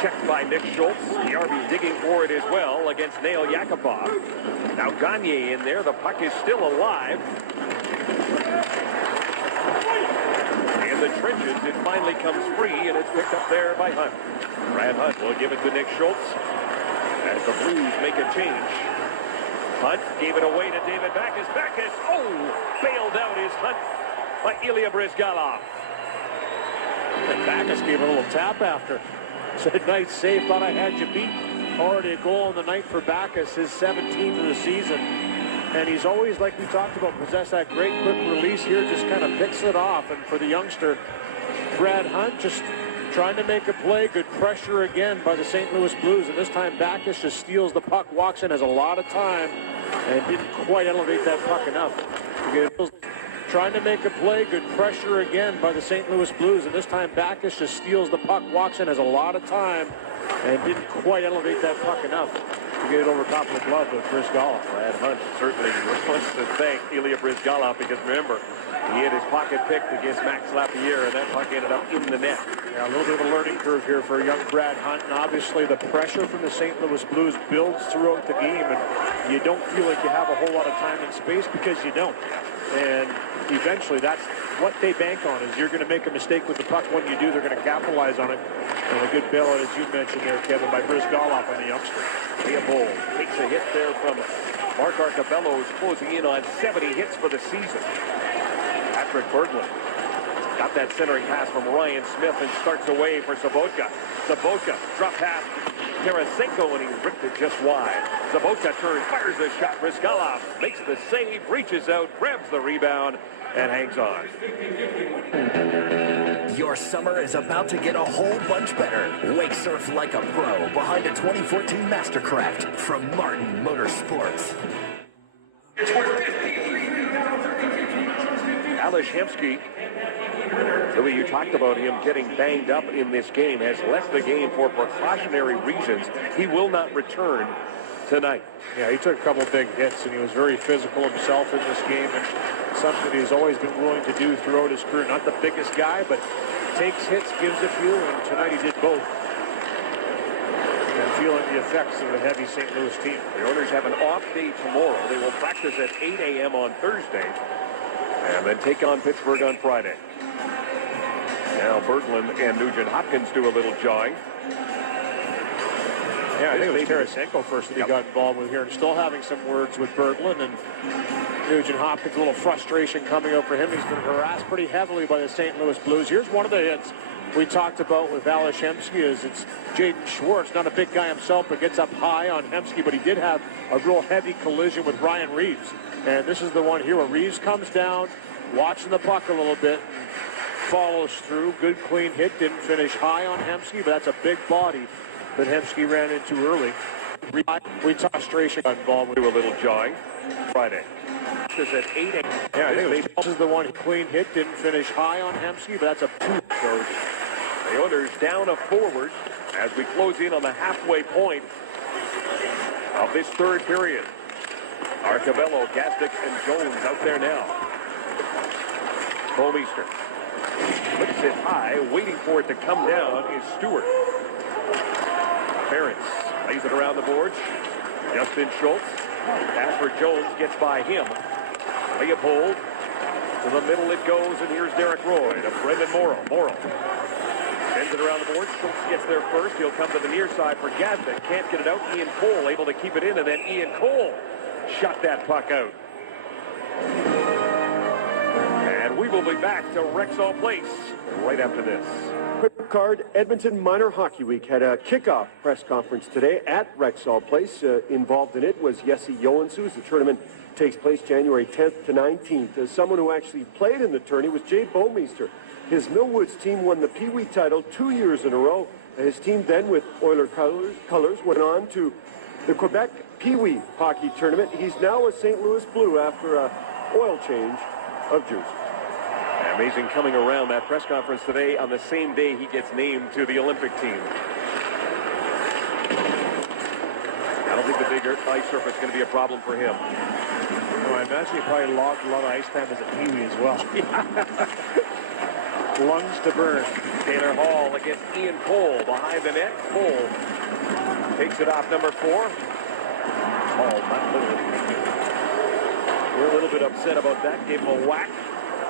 Checked by Nick Schultz. PRB digging for it as well against Nail Yakupov. Now Gagne in there. The puck is still alive. And the trenches. It finally comes free, and it's picked up there by Hunt. Brad Hunt will give it to Nick Schultz as the Blues make a change. Hunt gave it away to David Backes. Backes, bailed out is Hunt by Ilya Bryzgalov. And Backes gave a little tap after. Said, nice save, thought I had you beat. Already a goal on the night for Backes, his 17th of the season. And he's always, like we talked about, possessed that great quick release here, just kind of picks it off. And for the youngster, Brad Hunt, just trying to make a play. Good pressure again by the St. Louis Blues. And this time Backes just steals the puck, walks in, has a lot of time, and didn't quite elevate that puck enough to get it. Trying to make a play. Good pressure again by the St. Louis Blues. And this time Backes just steals the puck, walks in, has a lot of time, and didn't quite elevate that puck enough to get it over top of the glove with Bryzgalov. Brad Hunt certainly wants to thank Ilya Bryzgalov, because remember, he had his pocket picked against Max Lapierre, and that puck ended up in the net. Yeah, a little bit of a learning curve here for young Brad Hunt, and obviously the pressure from the St. Louis Blues builds throughout the game, and you don't feel like you have a whole lot of time and space because you don't. And eventually that's what they bank on, is you're going to make a mistake with the puck. When you do, they're going to capitalize on it. And a good bailout, as you mentioned there, Kevin, by Bryzgalov on the youngster. Leopold takes a hit there from Mark Arcabello, who's closing in on 70 hits for the season. Patrick Berglund got that centering pass from Ryan Smith and starts away for Sobotka. Sobotka drop pass Tarasenko, and he ripped it just wide. Sobotka turns, fires a shot. Bryzgalov makes the save, reaches out, grabs the rebound, and hangs on. Your summer is about to get a whole bunch better. Wake surf like a pro behind a 2014 Mastercraft from Martin Motorsports. Ales Hemsky, Louis, you talked about him getting banged up in this game, has left the game for precautionary reasons. He will not return tonight. Yeah, he took a couple big hits, and he was very physical himself in this game, and something he's always been willing to do throughout his career. Not the biggest guy, but takes hits, gives a few, and tonight he did both. And feeling the effects of a heavy St. Louis team. The Oilers have an off day tomorrow. They will practice at 8 a.m. on Thursday, and then take on Pittsburgh on Friday. Now Berglund and Nugent Hopkins do a little jawing. Yeah, I think it was Tarasenko first that he got involved with here, and still having some words with Berglund, and Nugent Hopkins, a little frustration coming out for him. He's been harassed pretty heavily by the St. Louis Blues. Here's one of the hits we talked about with Ales Hemsky. It's Jaden Schwartz, not a big guy himself, but gets up high on Hemsky, but he did have a real heavy collision with Ryan Reeves. And this is the one here where Reeves comes down, watching the puck a little bit, follows through. Good clean hit, didn't finish high on Hemsky, but that's a big body that Hemsky ran into early. We talked frustration involved with do a little jawing. Friday. This is at 8 a.m. Yeah, I think this is the one clean hit, didn't finish high on Hemsky, but that's a two. So the Oilers down a forward as we close in on the halfway point of this third period. Arcabello, Gastick, and Jones out there now. Bouwmeester flips it high, waiting for it to come down is Stewart. Ferentz lays it around the boards. Justin Schultz. Pass for Jones gets by him. Leopold. To the middle it goes, and here's Derek Roy to Brendan Morrow. Morrow sends it around the board. Schultz gets there first. He'll come to the near side for Gastick. Can't get it out. Ian Cole able to keep it in, and then Ian Cole shot that puck out. And we will be back to Rexall Place right after this. Quick card, Edmonton Minor Hockey Week had a kickoff press conference today at Rexall Place. Involved in it was Jesse Joensuu. The tournament takes place January 10th to 19th. Someone who actually played in the tourney was Jay Bouwmeester. His Millwoods team won the Pee Wee title 2 years in a row. His team then, with Oiler colors, went on to the Quebec Pee Wee hockey tournament. He's now a St. Louis Blue after a oil change of jersey. Amazing coming around that press conference today on the same day he gets named to the Olympic team. I don't think the bigger ice surface is going to be a problem for him. No, I imagine he probably logged a lot of ice time as a Pee-wee as well. Lungs to burn. Taylor Hall against Ian Cole behind the net. Cole takes it off number 4. Oh, not literally. We're a little bit upset about that. Gave him a whack.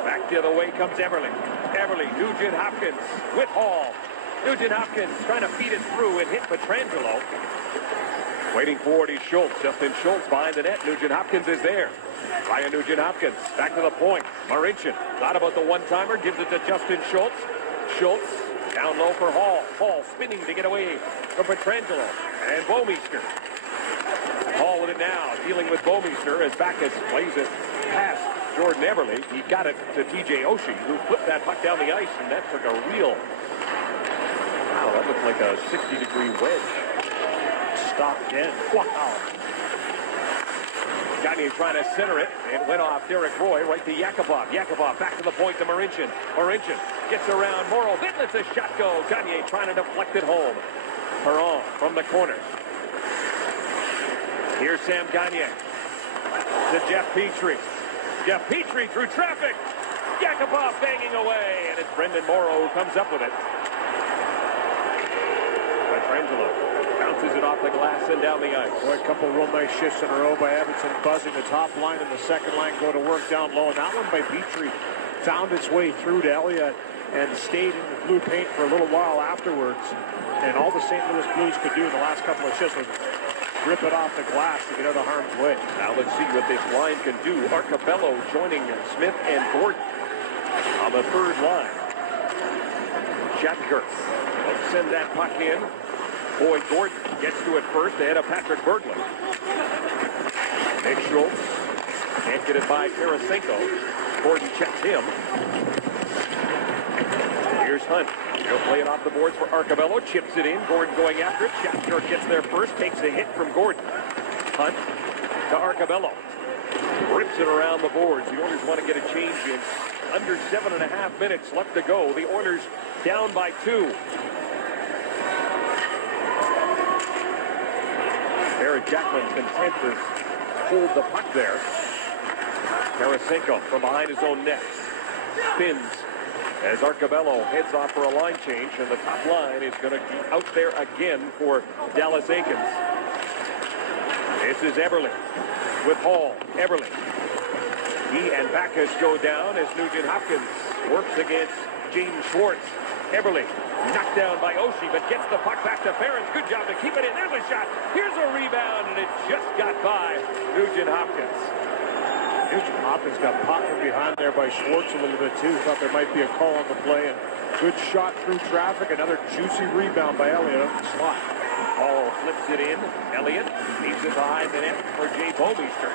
Back the other way comes Everly. Everly, Nugent Hopkins with Hall. Nugent Hopkins trying to feed it through and hit Petrangelo. Waiting for it is Schultz. Justin Schultz behind the net. Nugent Hopkins is there. Ryan Nugent Hopkins back to the point. Marincin thought about the one-timer. Gives it to Justin Schultz. Schultz down low for Hall. Hall spinning to get away from Petrangelo. And Bomeister. Hall with it now. Dealing with Bomeister as Backus plays it past Jordan Everly. He got it to TJ Oshie, who flipped that puck down the ice, and that took a real... Wow, that looked like a 60-degree wedge. Stopped in. Wow. Gagne trying to center it. It went off Derek Roy right to Yakupov. Yakupov back to the point to Marincin. Marincin gets around Morrow. Then lets a shot go. Gagne trying to deflect it home. Perron from the corner. Here's Sam Gagne to Jeff Petrie. Jeff Petrie through traffic. Yakupov banging away. And it's Brendan Morrow who comes up with it. Petrangelo bounces it off the glass and down the ice. Boy, a couple real nice shifts in a row by Edmonton, buzzing the top line and the second line go to work down low. And that one by Petrie found its way through to Elliott and stayed in the blue paint for a little while afterwards. And all the St. Louis Blues could do in the last couple of shifts was rip it off the glass to get out of harm's way. Now let's see what this line can do. Arcabello joining Smith and Gordon on the third line. Shatker will send that puck in. Boyd Gordon gets to it first ahead of Patrick Berglund. Nick Schultz can't get it by Tarasenko. Gordon checks him. Here's Hunt. He'll play it off the boards for Arcabello. Chips it in. Gordon going after it. Shatner gets there first. Takes a hit from Gordon. Hunt to Arcabello. Rips it around the boards. The Oilers want to get a change in. Under 7.5 minutes left to go. The Oilers down by 2. Barrett Jackman content to hold the puck there. Tarasenko from behind his own net. Spins as Arcabello heads off for a line change, and the top line is going to be out there again for Dallas Eakins. This is Everly with Hall. Everly. He and Backus go down as Nugent Hopkins works against James Schwartz. Everly knocked down by Oshie, but gets the puck back to Ferentz. Good job to keep it in. There's a shot. Here's a rebound, and it just got by Nugent Hopkins. Nugent Hopkins got popped from behind there by Schwartz a little bit too. Thought there might be a call on the play, and good shot through traffic. Another juicy rebound by Elliott up the slot. Hall flips it in. Elliott leaves it behind the net for Jay Bomeister.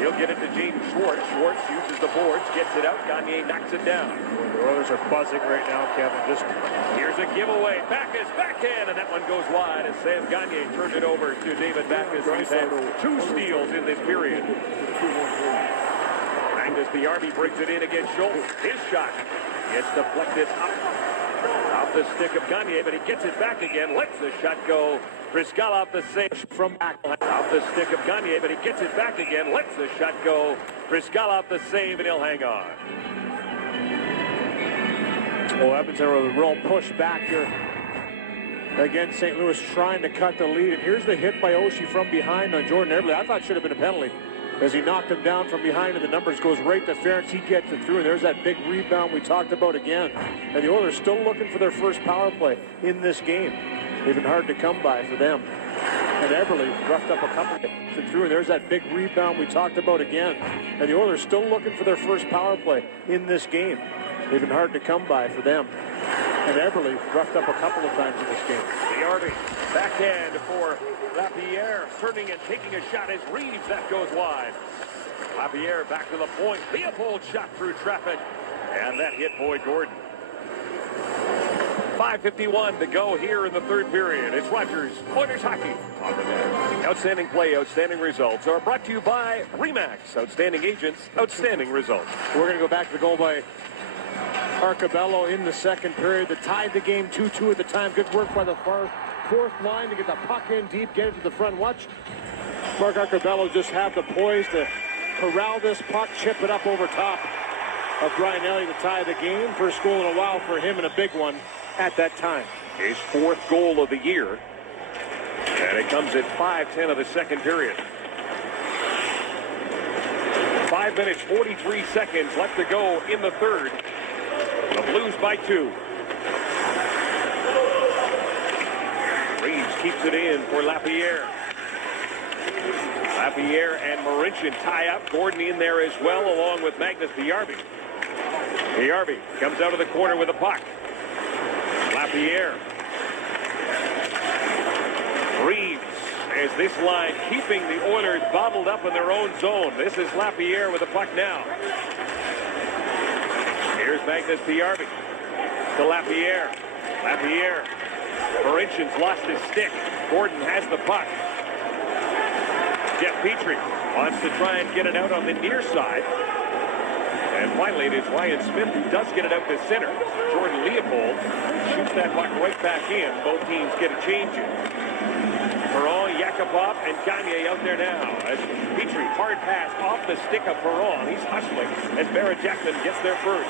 He'll get it to James Schwartz. Schwartz uses the boards, gets it out. Gagne knocks it down. The Oilers are buzzing right now, Kevin. Here's a giveaway. Backus backhand, and that one goes wide as Sam Gagne turned it over to David Backus. He's had 2 steals in this period. Magnus Bjarme brings it in against Schultz. His shot gets deflected off the stick of Gagne, but he gets it back again. Lets the shot go. Brizgalov the save from back off the stick of Gagne, but he gets it back again. Lets the shot go. Brizgalov the save, and he'll hang on. Well, Edmonton with a real push back here. Again, St. Louis trying to cut the lead. And here's the hit by Oshie from behind on Jordan Everly. I thought should have been a penalty as he knocked him down from behind, and the numbers goes right to Ferentz. He gets it through, and there's that big rebound we talked about again. And the Oilers still looking for their first power play in this game. They've been hard to come by for them. And Everly roughed up a couple, gets it through, and there's that big rebound we talked about again. And the Oilers still looking for their first power play in this game. They've been hard to come by for them. And Everly roughed up a couple of times in this game. Bjarme backhand for Lapierre, turning and taking a shot as Reeves. That goes wide. Lapierre back to the point. Leopold shot through traffic, and that hit Boyd Gordon. 5:51 to go here in the third period. It's Rogers Oilers hockey on the net. Outstanding play, outstanding results are brought to you by RE/MAX. Outstanding agents, outstanding results. We're going to go back to the goal by Arcabello in the second period that tied the game 2-2 at the time. Good work by the fourth line to get the puck in deep, get it to the front. Watch Mark Arcabello just have the poise to corral this puck, chip it up over top of Brian Elliott to tie the game. First goal in a while for him, and a big one at that time. His 4th goal of the year, and it comes at 5:10 of the second period. 5 minutes, 43 seconds left to go in the third. The Blues by 2. Reeves keeps it in for Lapierre. Lapierre and Marincin tie up. Gordon in there as well, along with Magnus Pajärvi. Pajärvi comes out of the corner with a puck. Lapierre. Reeves as this line keeping the Oilers bottled up in their own zone. This is Lapierre with the puck now. Here's Magnus Pajärvi to Lapierre. Lapierre. Marincin's lost his stick. Gordon has the puck. Jeff Petrie wants to try and get it out on the near side. And finally, it is Ryan Smith who does get it out to center. Jordan Leopold shoots that puck right back in. Both teams get a change in. Perron, Yakupov, and Gagne out there now. As Petrie, hard pass off the stick of Perron. He's hustling as Barrett Jackman gets there first.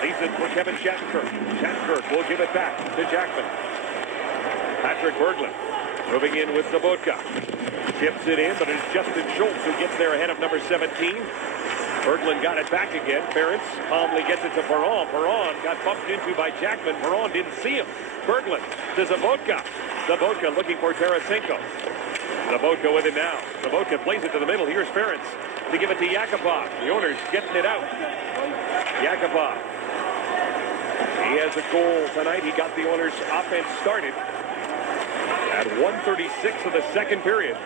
Leaves it for Kevin Shattenkirk. Shattenkirk will give it back to Jackman. Patrick Berglund moving in with Sobotka. Chips it in, but it's Justin Schultz who gets there ahead of number 17. Berglund got it back again. Ferentz calmly gets it to Perron. Perron got bumped into by Jackman. Perron didn't see him. Berglund to Sobotka. Sobotka looking for Tarasenko. Sobotka with it now. Sobotka plays it to the middle. Here's Ferentz to give it to Yakupov. The Oilers getting it out. Yakupov. He has a goal tonight. He got the Oilers offense started at 1:36 of the second period.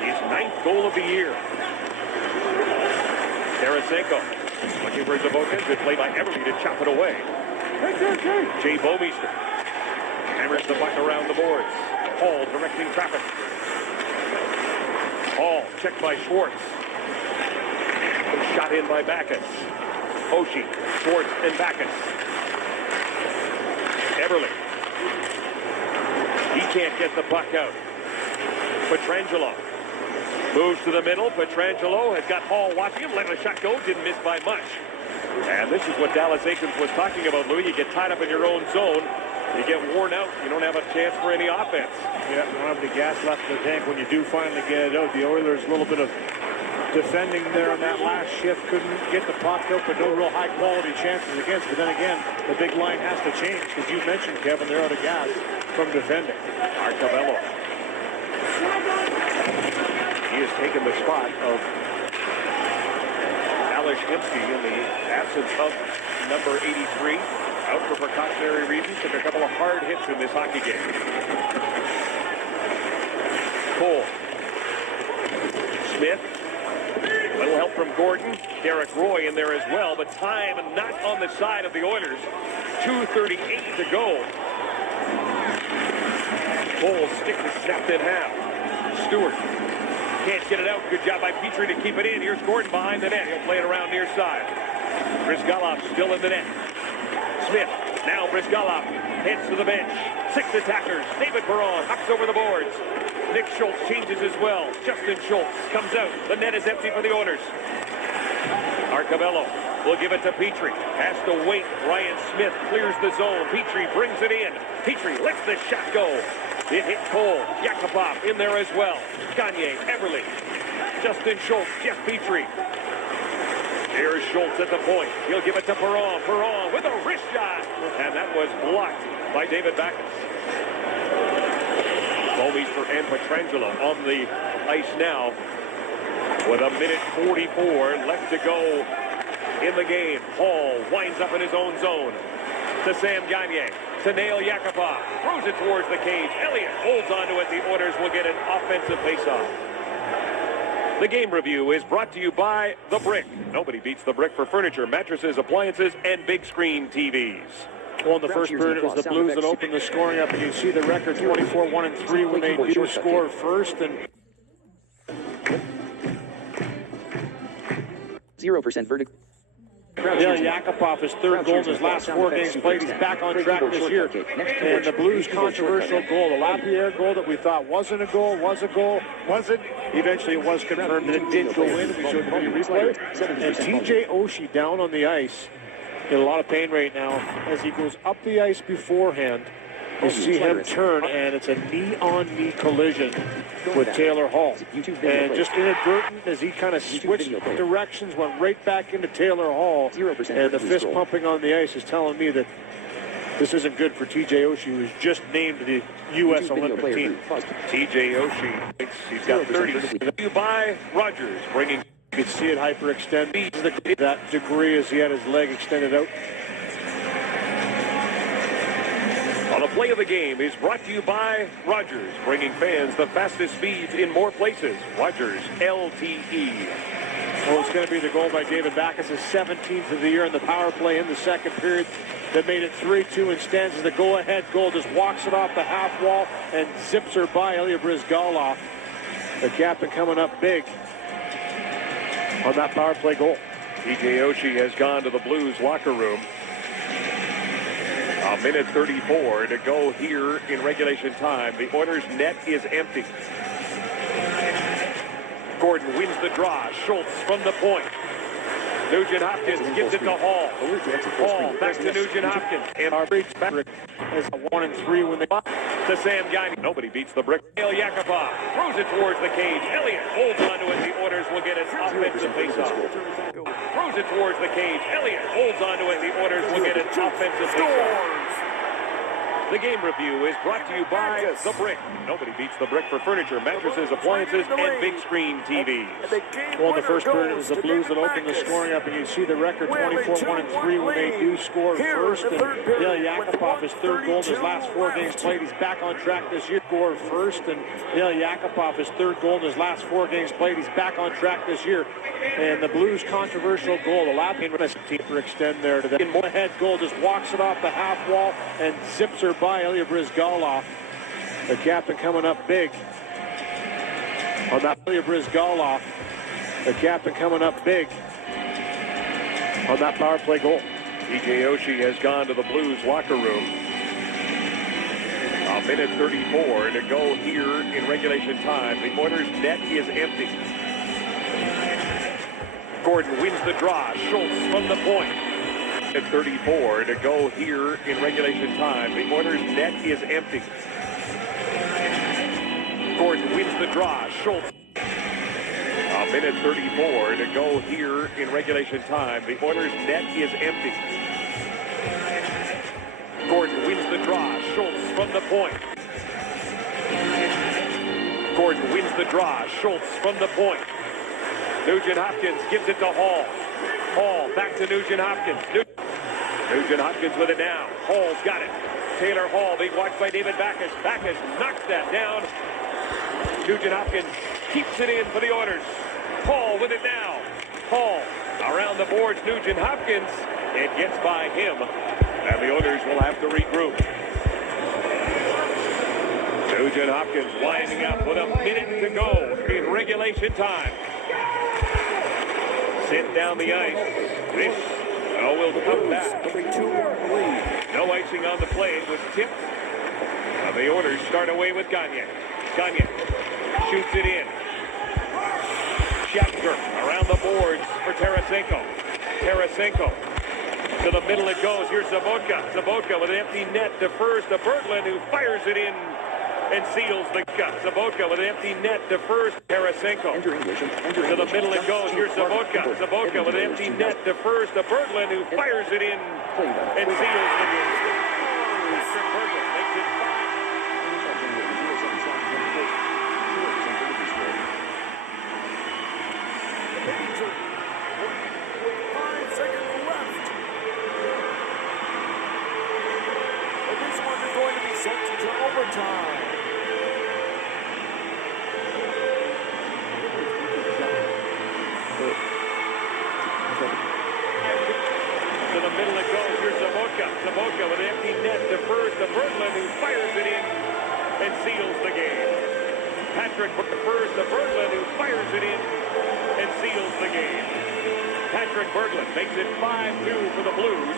His 9th goal of the year. Tarasenko looking for Sobotka. Good play by Everly to chop it away. Jay Bouwmeester hammers the puck around the boards. Hall directing traffic. Hall checked by Schwartz. Shot in by Backus. Oshie, Schwartz, and Backus. Everly. He can't get the puck out. Pietrangelo moves to the middle. Pietrangelo has got Hall watching him. Let the shot go. Didn't miss by much. And this is what Dallas Eakins was talking about, Louis. You get tied up in your own zone. You get worn out. You don't have a chance for any offense. Yeah, you don't have any gas left in the tank when you do finally get it out. The Oilers, a little bit of defending there on that last shift. Couldn't get the puck out, but no real high-quality chances against. But then again, the big line has to change. Because you mentioned, Kevin, they're out of gas from defending. Arcabello. He has taken the spot of Alex Hemsky in the absence of number 83. Out for precautionary reasons. Took a couple of hard hits in this hockey game. Cole. Smith. A little help from Gordon. Derek Roy in there as well, but time not on the side of the Oilers. 2:38 to go. Cole's stick is snapped in half. Stewart can't get it out. Good job by Petrie to keep it in. Here's Gordon behind the net. He'll play it around near side. Brizgalov still in the net. Smith, now Brizgalov heads to the bench. 6 attackers. David Perron hucks over the boards. Nick Schultz changes as well. Justin Schultz comes out. The net is empty for the Oilers. Arcabello will give it to Petrie. Has to wait. Ryan Smith clears the zone. Petrie brings it in. Petrie lets the shot go. It hit Cole. Yakupov in there as well. Gagne, Everly, Justin Schultz, Jeff Petrie. Here's Schultz at the point. He'll give it to Perron. Perron with a wrist shot. And that was blocked by David Backus. Bouwmeester and Pietrangelo on the ice now with 1:44 left to go in the game. Hall winds up in his own zone to Sam Gagne. To Nail Yakupov. Throws it towards the cage. Elliott holds onto it. The Oilers will get an offensive faceoff. The game review is brought to you by The Brick. Nobody beats The Brick for furniture, mattresses, appliances, and big screen TVs. Well, in the first period, it was the Blues that opened the scoring up, and you see the record 24-1-3 when they do score first. And 0% verdict. Yeah, Yakupov, his third goal in his last 4 games played. He's back on track this year. And the Blues' controversial goal, the Lapierre goal that we thought wasn't a goal, wasn't. Eventually it was confirmed that it did go in. We showed the replay. And TJ Oshie down on the ice in a lot of pain right now as he goes up the ice beforehand. You see him turn, and it's a knee-on-knee collision with Taylor Hall. And just inadvertent as he kind of switched directions, went right back into Taylor Hall. And the fist pumping on the ice is telling me that this isn't good for TJ Oshie, who was just named to the U.S. Olympic team. TJ Oshie thinks he's got 30. By Rogers, bringing. You could see it hyperextend that degree as he had his leg extended out. On the play of the game is brought to you by Rogers, bringing fans the fastest speeds in more places. Rogers, LTE. Well, it's going to be the goal by David Backes, his 17th of the year in the power play in the second period. That made it 3-2 and stands as the go-ahead goal. Just walks it off the half wall and zips her by Ilya Bryzgalov. The captain coming up big on that power play goal. TJ Oshie has gone to the Blues locker room. A minute 34 to go here in regulation time. The Oilers' net is empty. Gordon wins the draw. Schultz from the point. Nugent Hopkins gives it to Hall. Hall back to Nugent Hopkins. And our breach back as 1-3 when they to Sam Gagner. Nobody beats the brick. Ilya Yakupov throws it towards the cage. Elliott holds onto it. The Oilers will get an offensive faceoff. Throws it towards the cage. Elliott holds onto it. The Oilers will get an offensive faceoff. The game review is brought to you by The Brick. Nobody beats The Brick for furniture, mattresses, appliances, and big screen TVs. Well, in the first period, it was the Blues that opened the scoring up, and you see the record 24-1-3 when they do score first. And Ilya Yakupov, his third goal in his last 4 games played. He's back on track this year. Score first, and Ilya Yakupov, his third goal in his last 4 games played. He's back on track this year. And the Blues' controversial goal, the lapping team for extend there to the head goal, just walks it off the half wall and zips her by Ilya Bryzgalov. The captain coming up big on that Ilya Bryzgalov. The captain coming up big on that power play goal. TJ Oshie has gone to the Blues locker room. A minute 34 to go here in regulation time. The Oilers' net is empty. Gordon wins the draw. Schultz from the point. At 34 to go here in regulation time. The Oilers' net is empty. Gordon wins the draw. Schultz. A minute 34 to go here in regulation time. The Oilers' net is empty. Gordon wins the draw. Schultz from the point. Gordon wins the draw. Schultz from the point. Nugent Hopkins gives it to Hall. Hall back to Nugent Hopkins. Nugent Hopkins with it now. Hall's got it. Taylor Hall being watched by David Backes. Backes knocks that down. Nugent Hopkins keeps it in for the Oilers. Hall with it now. Hall around the boards. Nugent Hopkins. It gets by him. And the Oilers will have to regroup. Nugent Hopkins winding up with a minute to go in regulation time. Sent down the ice. This will come back. No icing on the play. It was tipped. The Oilers start away with Gagner. Gagner shoots it in. Shatner around the boards for Tarasenko. Tarasenko to the middle it goes. Here's Zabotka. Zabotka with an empty net defers to Berglund, who fires it in and seals the cut. Zabotka with an empty net defers Tarasenko. To the middle it goes. Here's Zabotka. Zabotka with an empty net defers to Berglund, who fires it in and seals the game. Patrick Berglund makes it 5. Zabotka with an empty net defers to Berglund, who fires it in and seals the game. Patrick defers to Berglund, who fires it in and seals the game. Patrick Berglund makes it 5-2 for the Blues.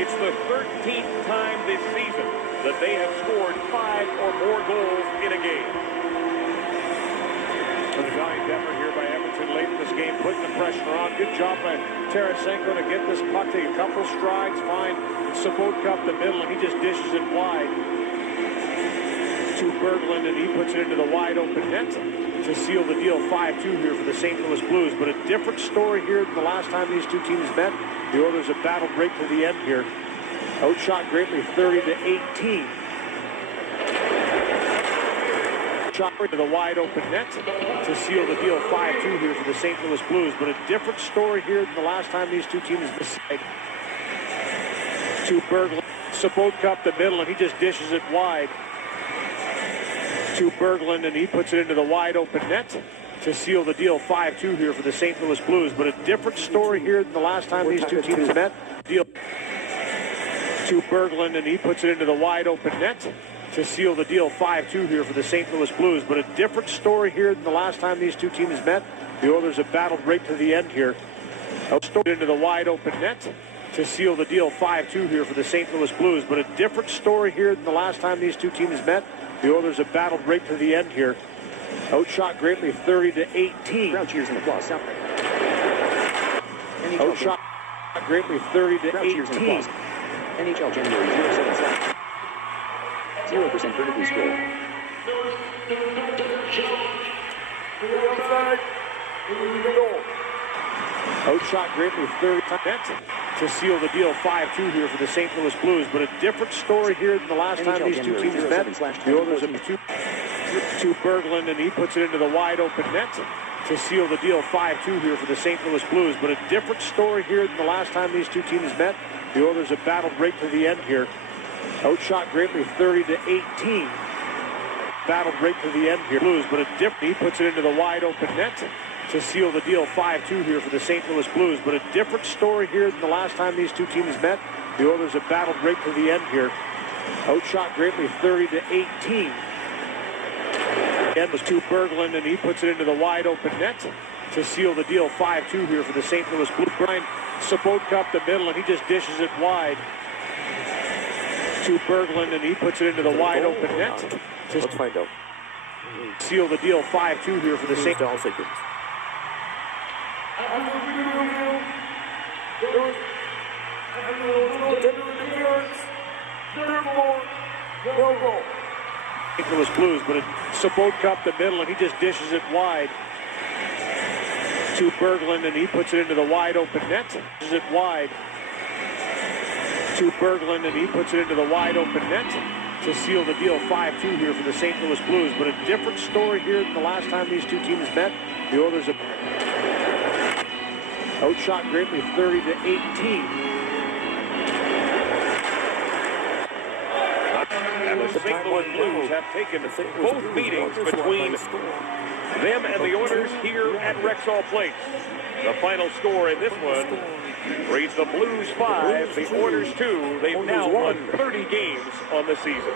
It's the 13th time this season that they have scored 5 or more goals in a game. The valiant effort here by Edmonton Edmonton late in this game, putting the pressure on. Good job by Tarasenko to get this puck, take a couple strides, find Sabotka up the middle, and he just dishes it wide to Berglund, and he puts it into the wide open net to seal the deal. 5-2 here for the St. Louis Blues, but a different story here than the last time these two teams met. The Oilers have battled right to the end here. Outshot greatly, 30-18. Shot into the wide open net to seal the deal. 5-2 here for the St. Louis Blues, but a different story here than the last time these two teams met. To Berglund, Sabotka up the middle, and he just dishes it wide to Berglund, and he puts it into the wide open net to seal the deal. 5-2 here for the St. Louis Blues, but a different story here than the last time these two teams met. Deal to Berglund, and he puts it into the wide open net to seal the deal. 5-2 here for the St. Louis Blues, but a different story here than the last time these two teams met. The Oilers have battled right to the end here. Outscored into the wide open net to seal the deal. 5-2 here for the St. Louis Blues, but a different story here than the last time these two teams met. The Oilers have battled right to the end here. Outshot greatly, 30-18. Crowd cheers and applause. South. Outshot greatly, 30-18. NHL January 07 South. 0% vertically scroll. Outshot greatly, 30 to seal the deal. 5-2 here for the St. Louis Blues, but a different story here than the last time these two teams met. The Oilers have to Berglund, and he puts it into the wide open net to seal the deal. 5-2 here for the St. Louis Blues, but a different story here than the last time these two teams met. The Oilers have battled right to the end here. Outshot greatly, 30-18. Battled right to the end here. Blues, but a different. He puts it into the wide open net to seal the deal. 5-2 here for the St. Louis Blues, but a different story here than the last time these two teams met. The Oilers have battled right to the end here. Outshot greatly, 30-18. Again was to Berglund, and he puts it into the wide open net to seal the deal. 5-2 here for the St. Louis Blues. Brian Sabotka up the middle, and he just dishes it wide to Berglund, and he puts it into the wide open net to Let's find out. seal the deal. 5-2 here for the St. Louis Blues. St. Louis Blues, but Sabotka up the middle, and he just dishes it wide to Berglund, and he puts it into the wide open net. Dishes it wide to Berglund, and he puts it into the wide open net to seal the deal. 5-2 here for the St. Louis Blues, but a different story here than the last time these two teams met. The Oilers have outshot greatly, 30-18. And the St. Louis Blues have taken both meetings between them and the Oilers here at Rexall Place. The final score in this one reads the Blues 5, the Oilers 2. They've now won 30 games on the season.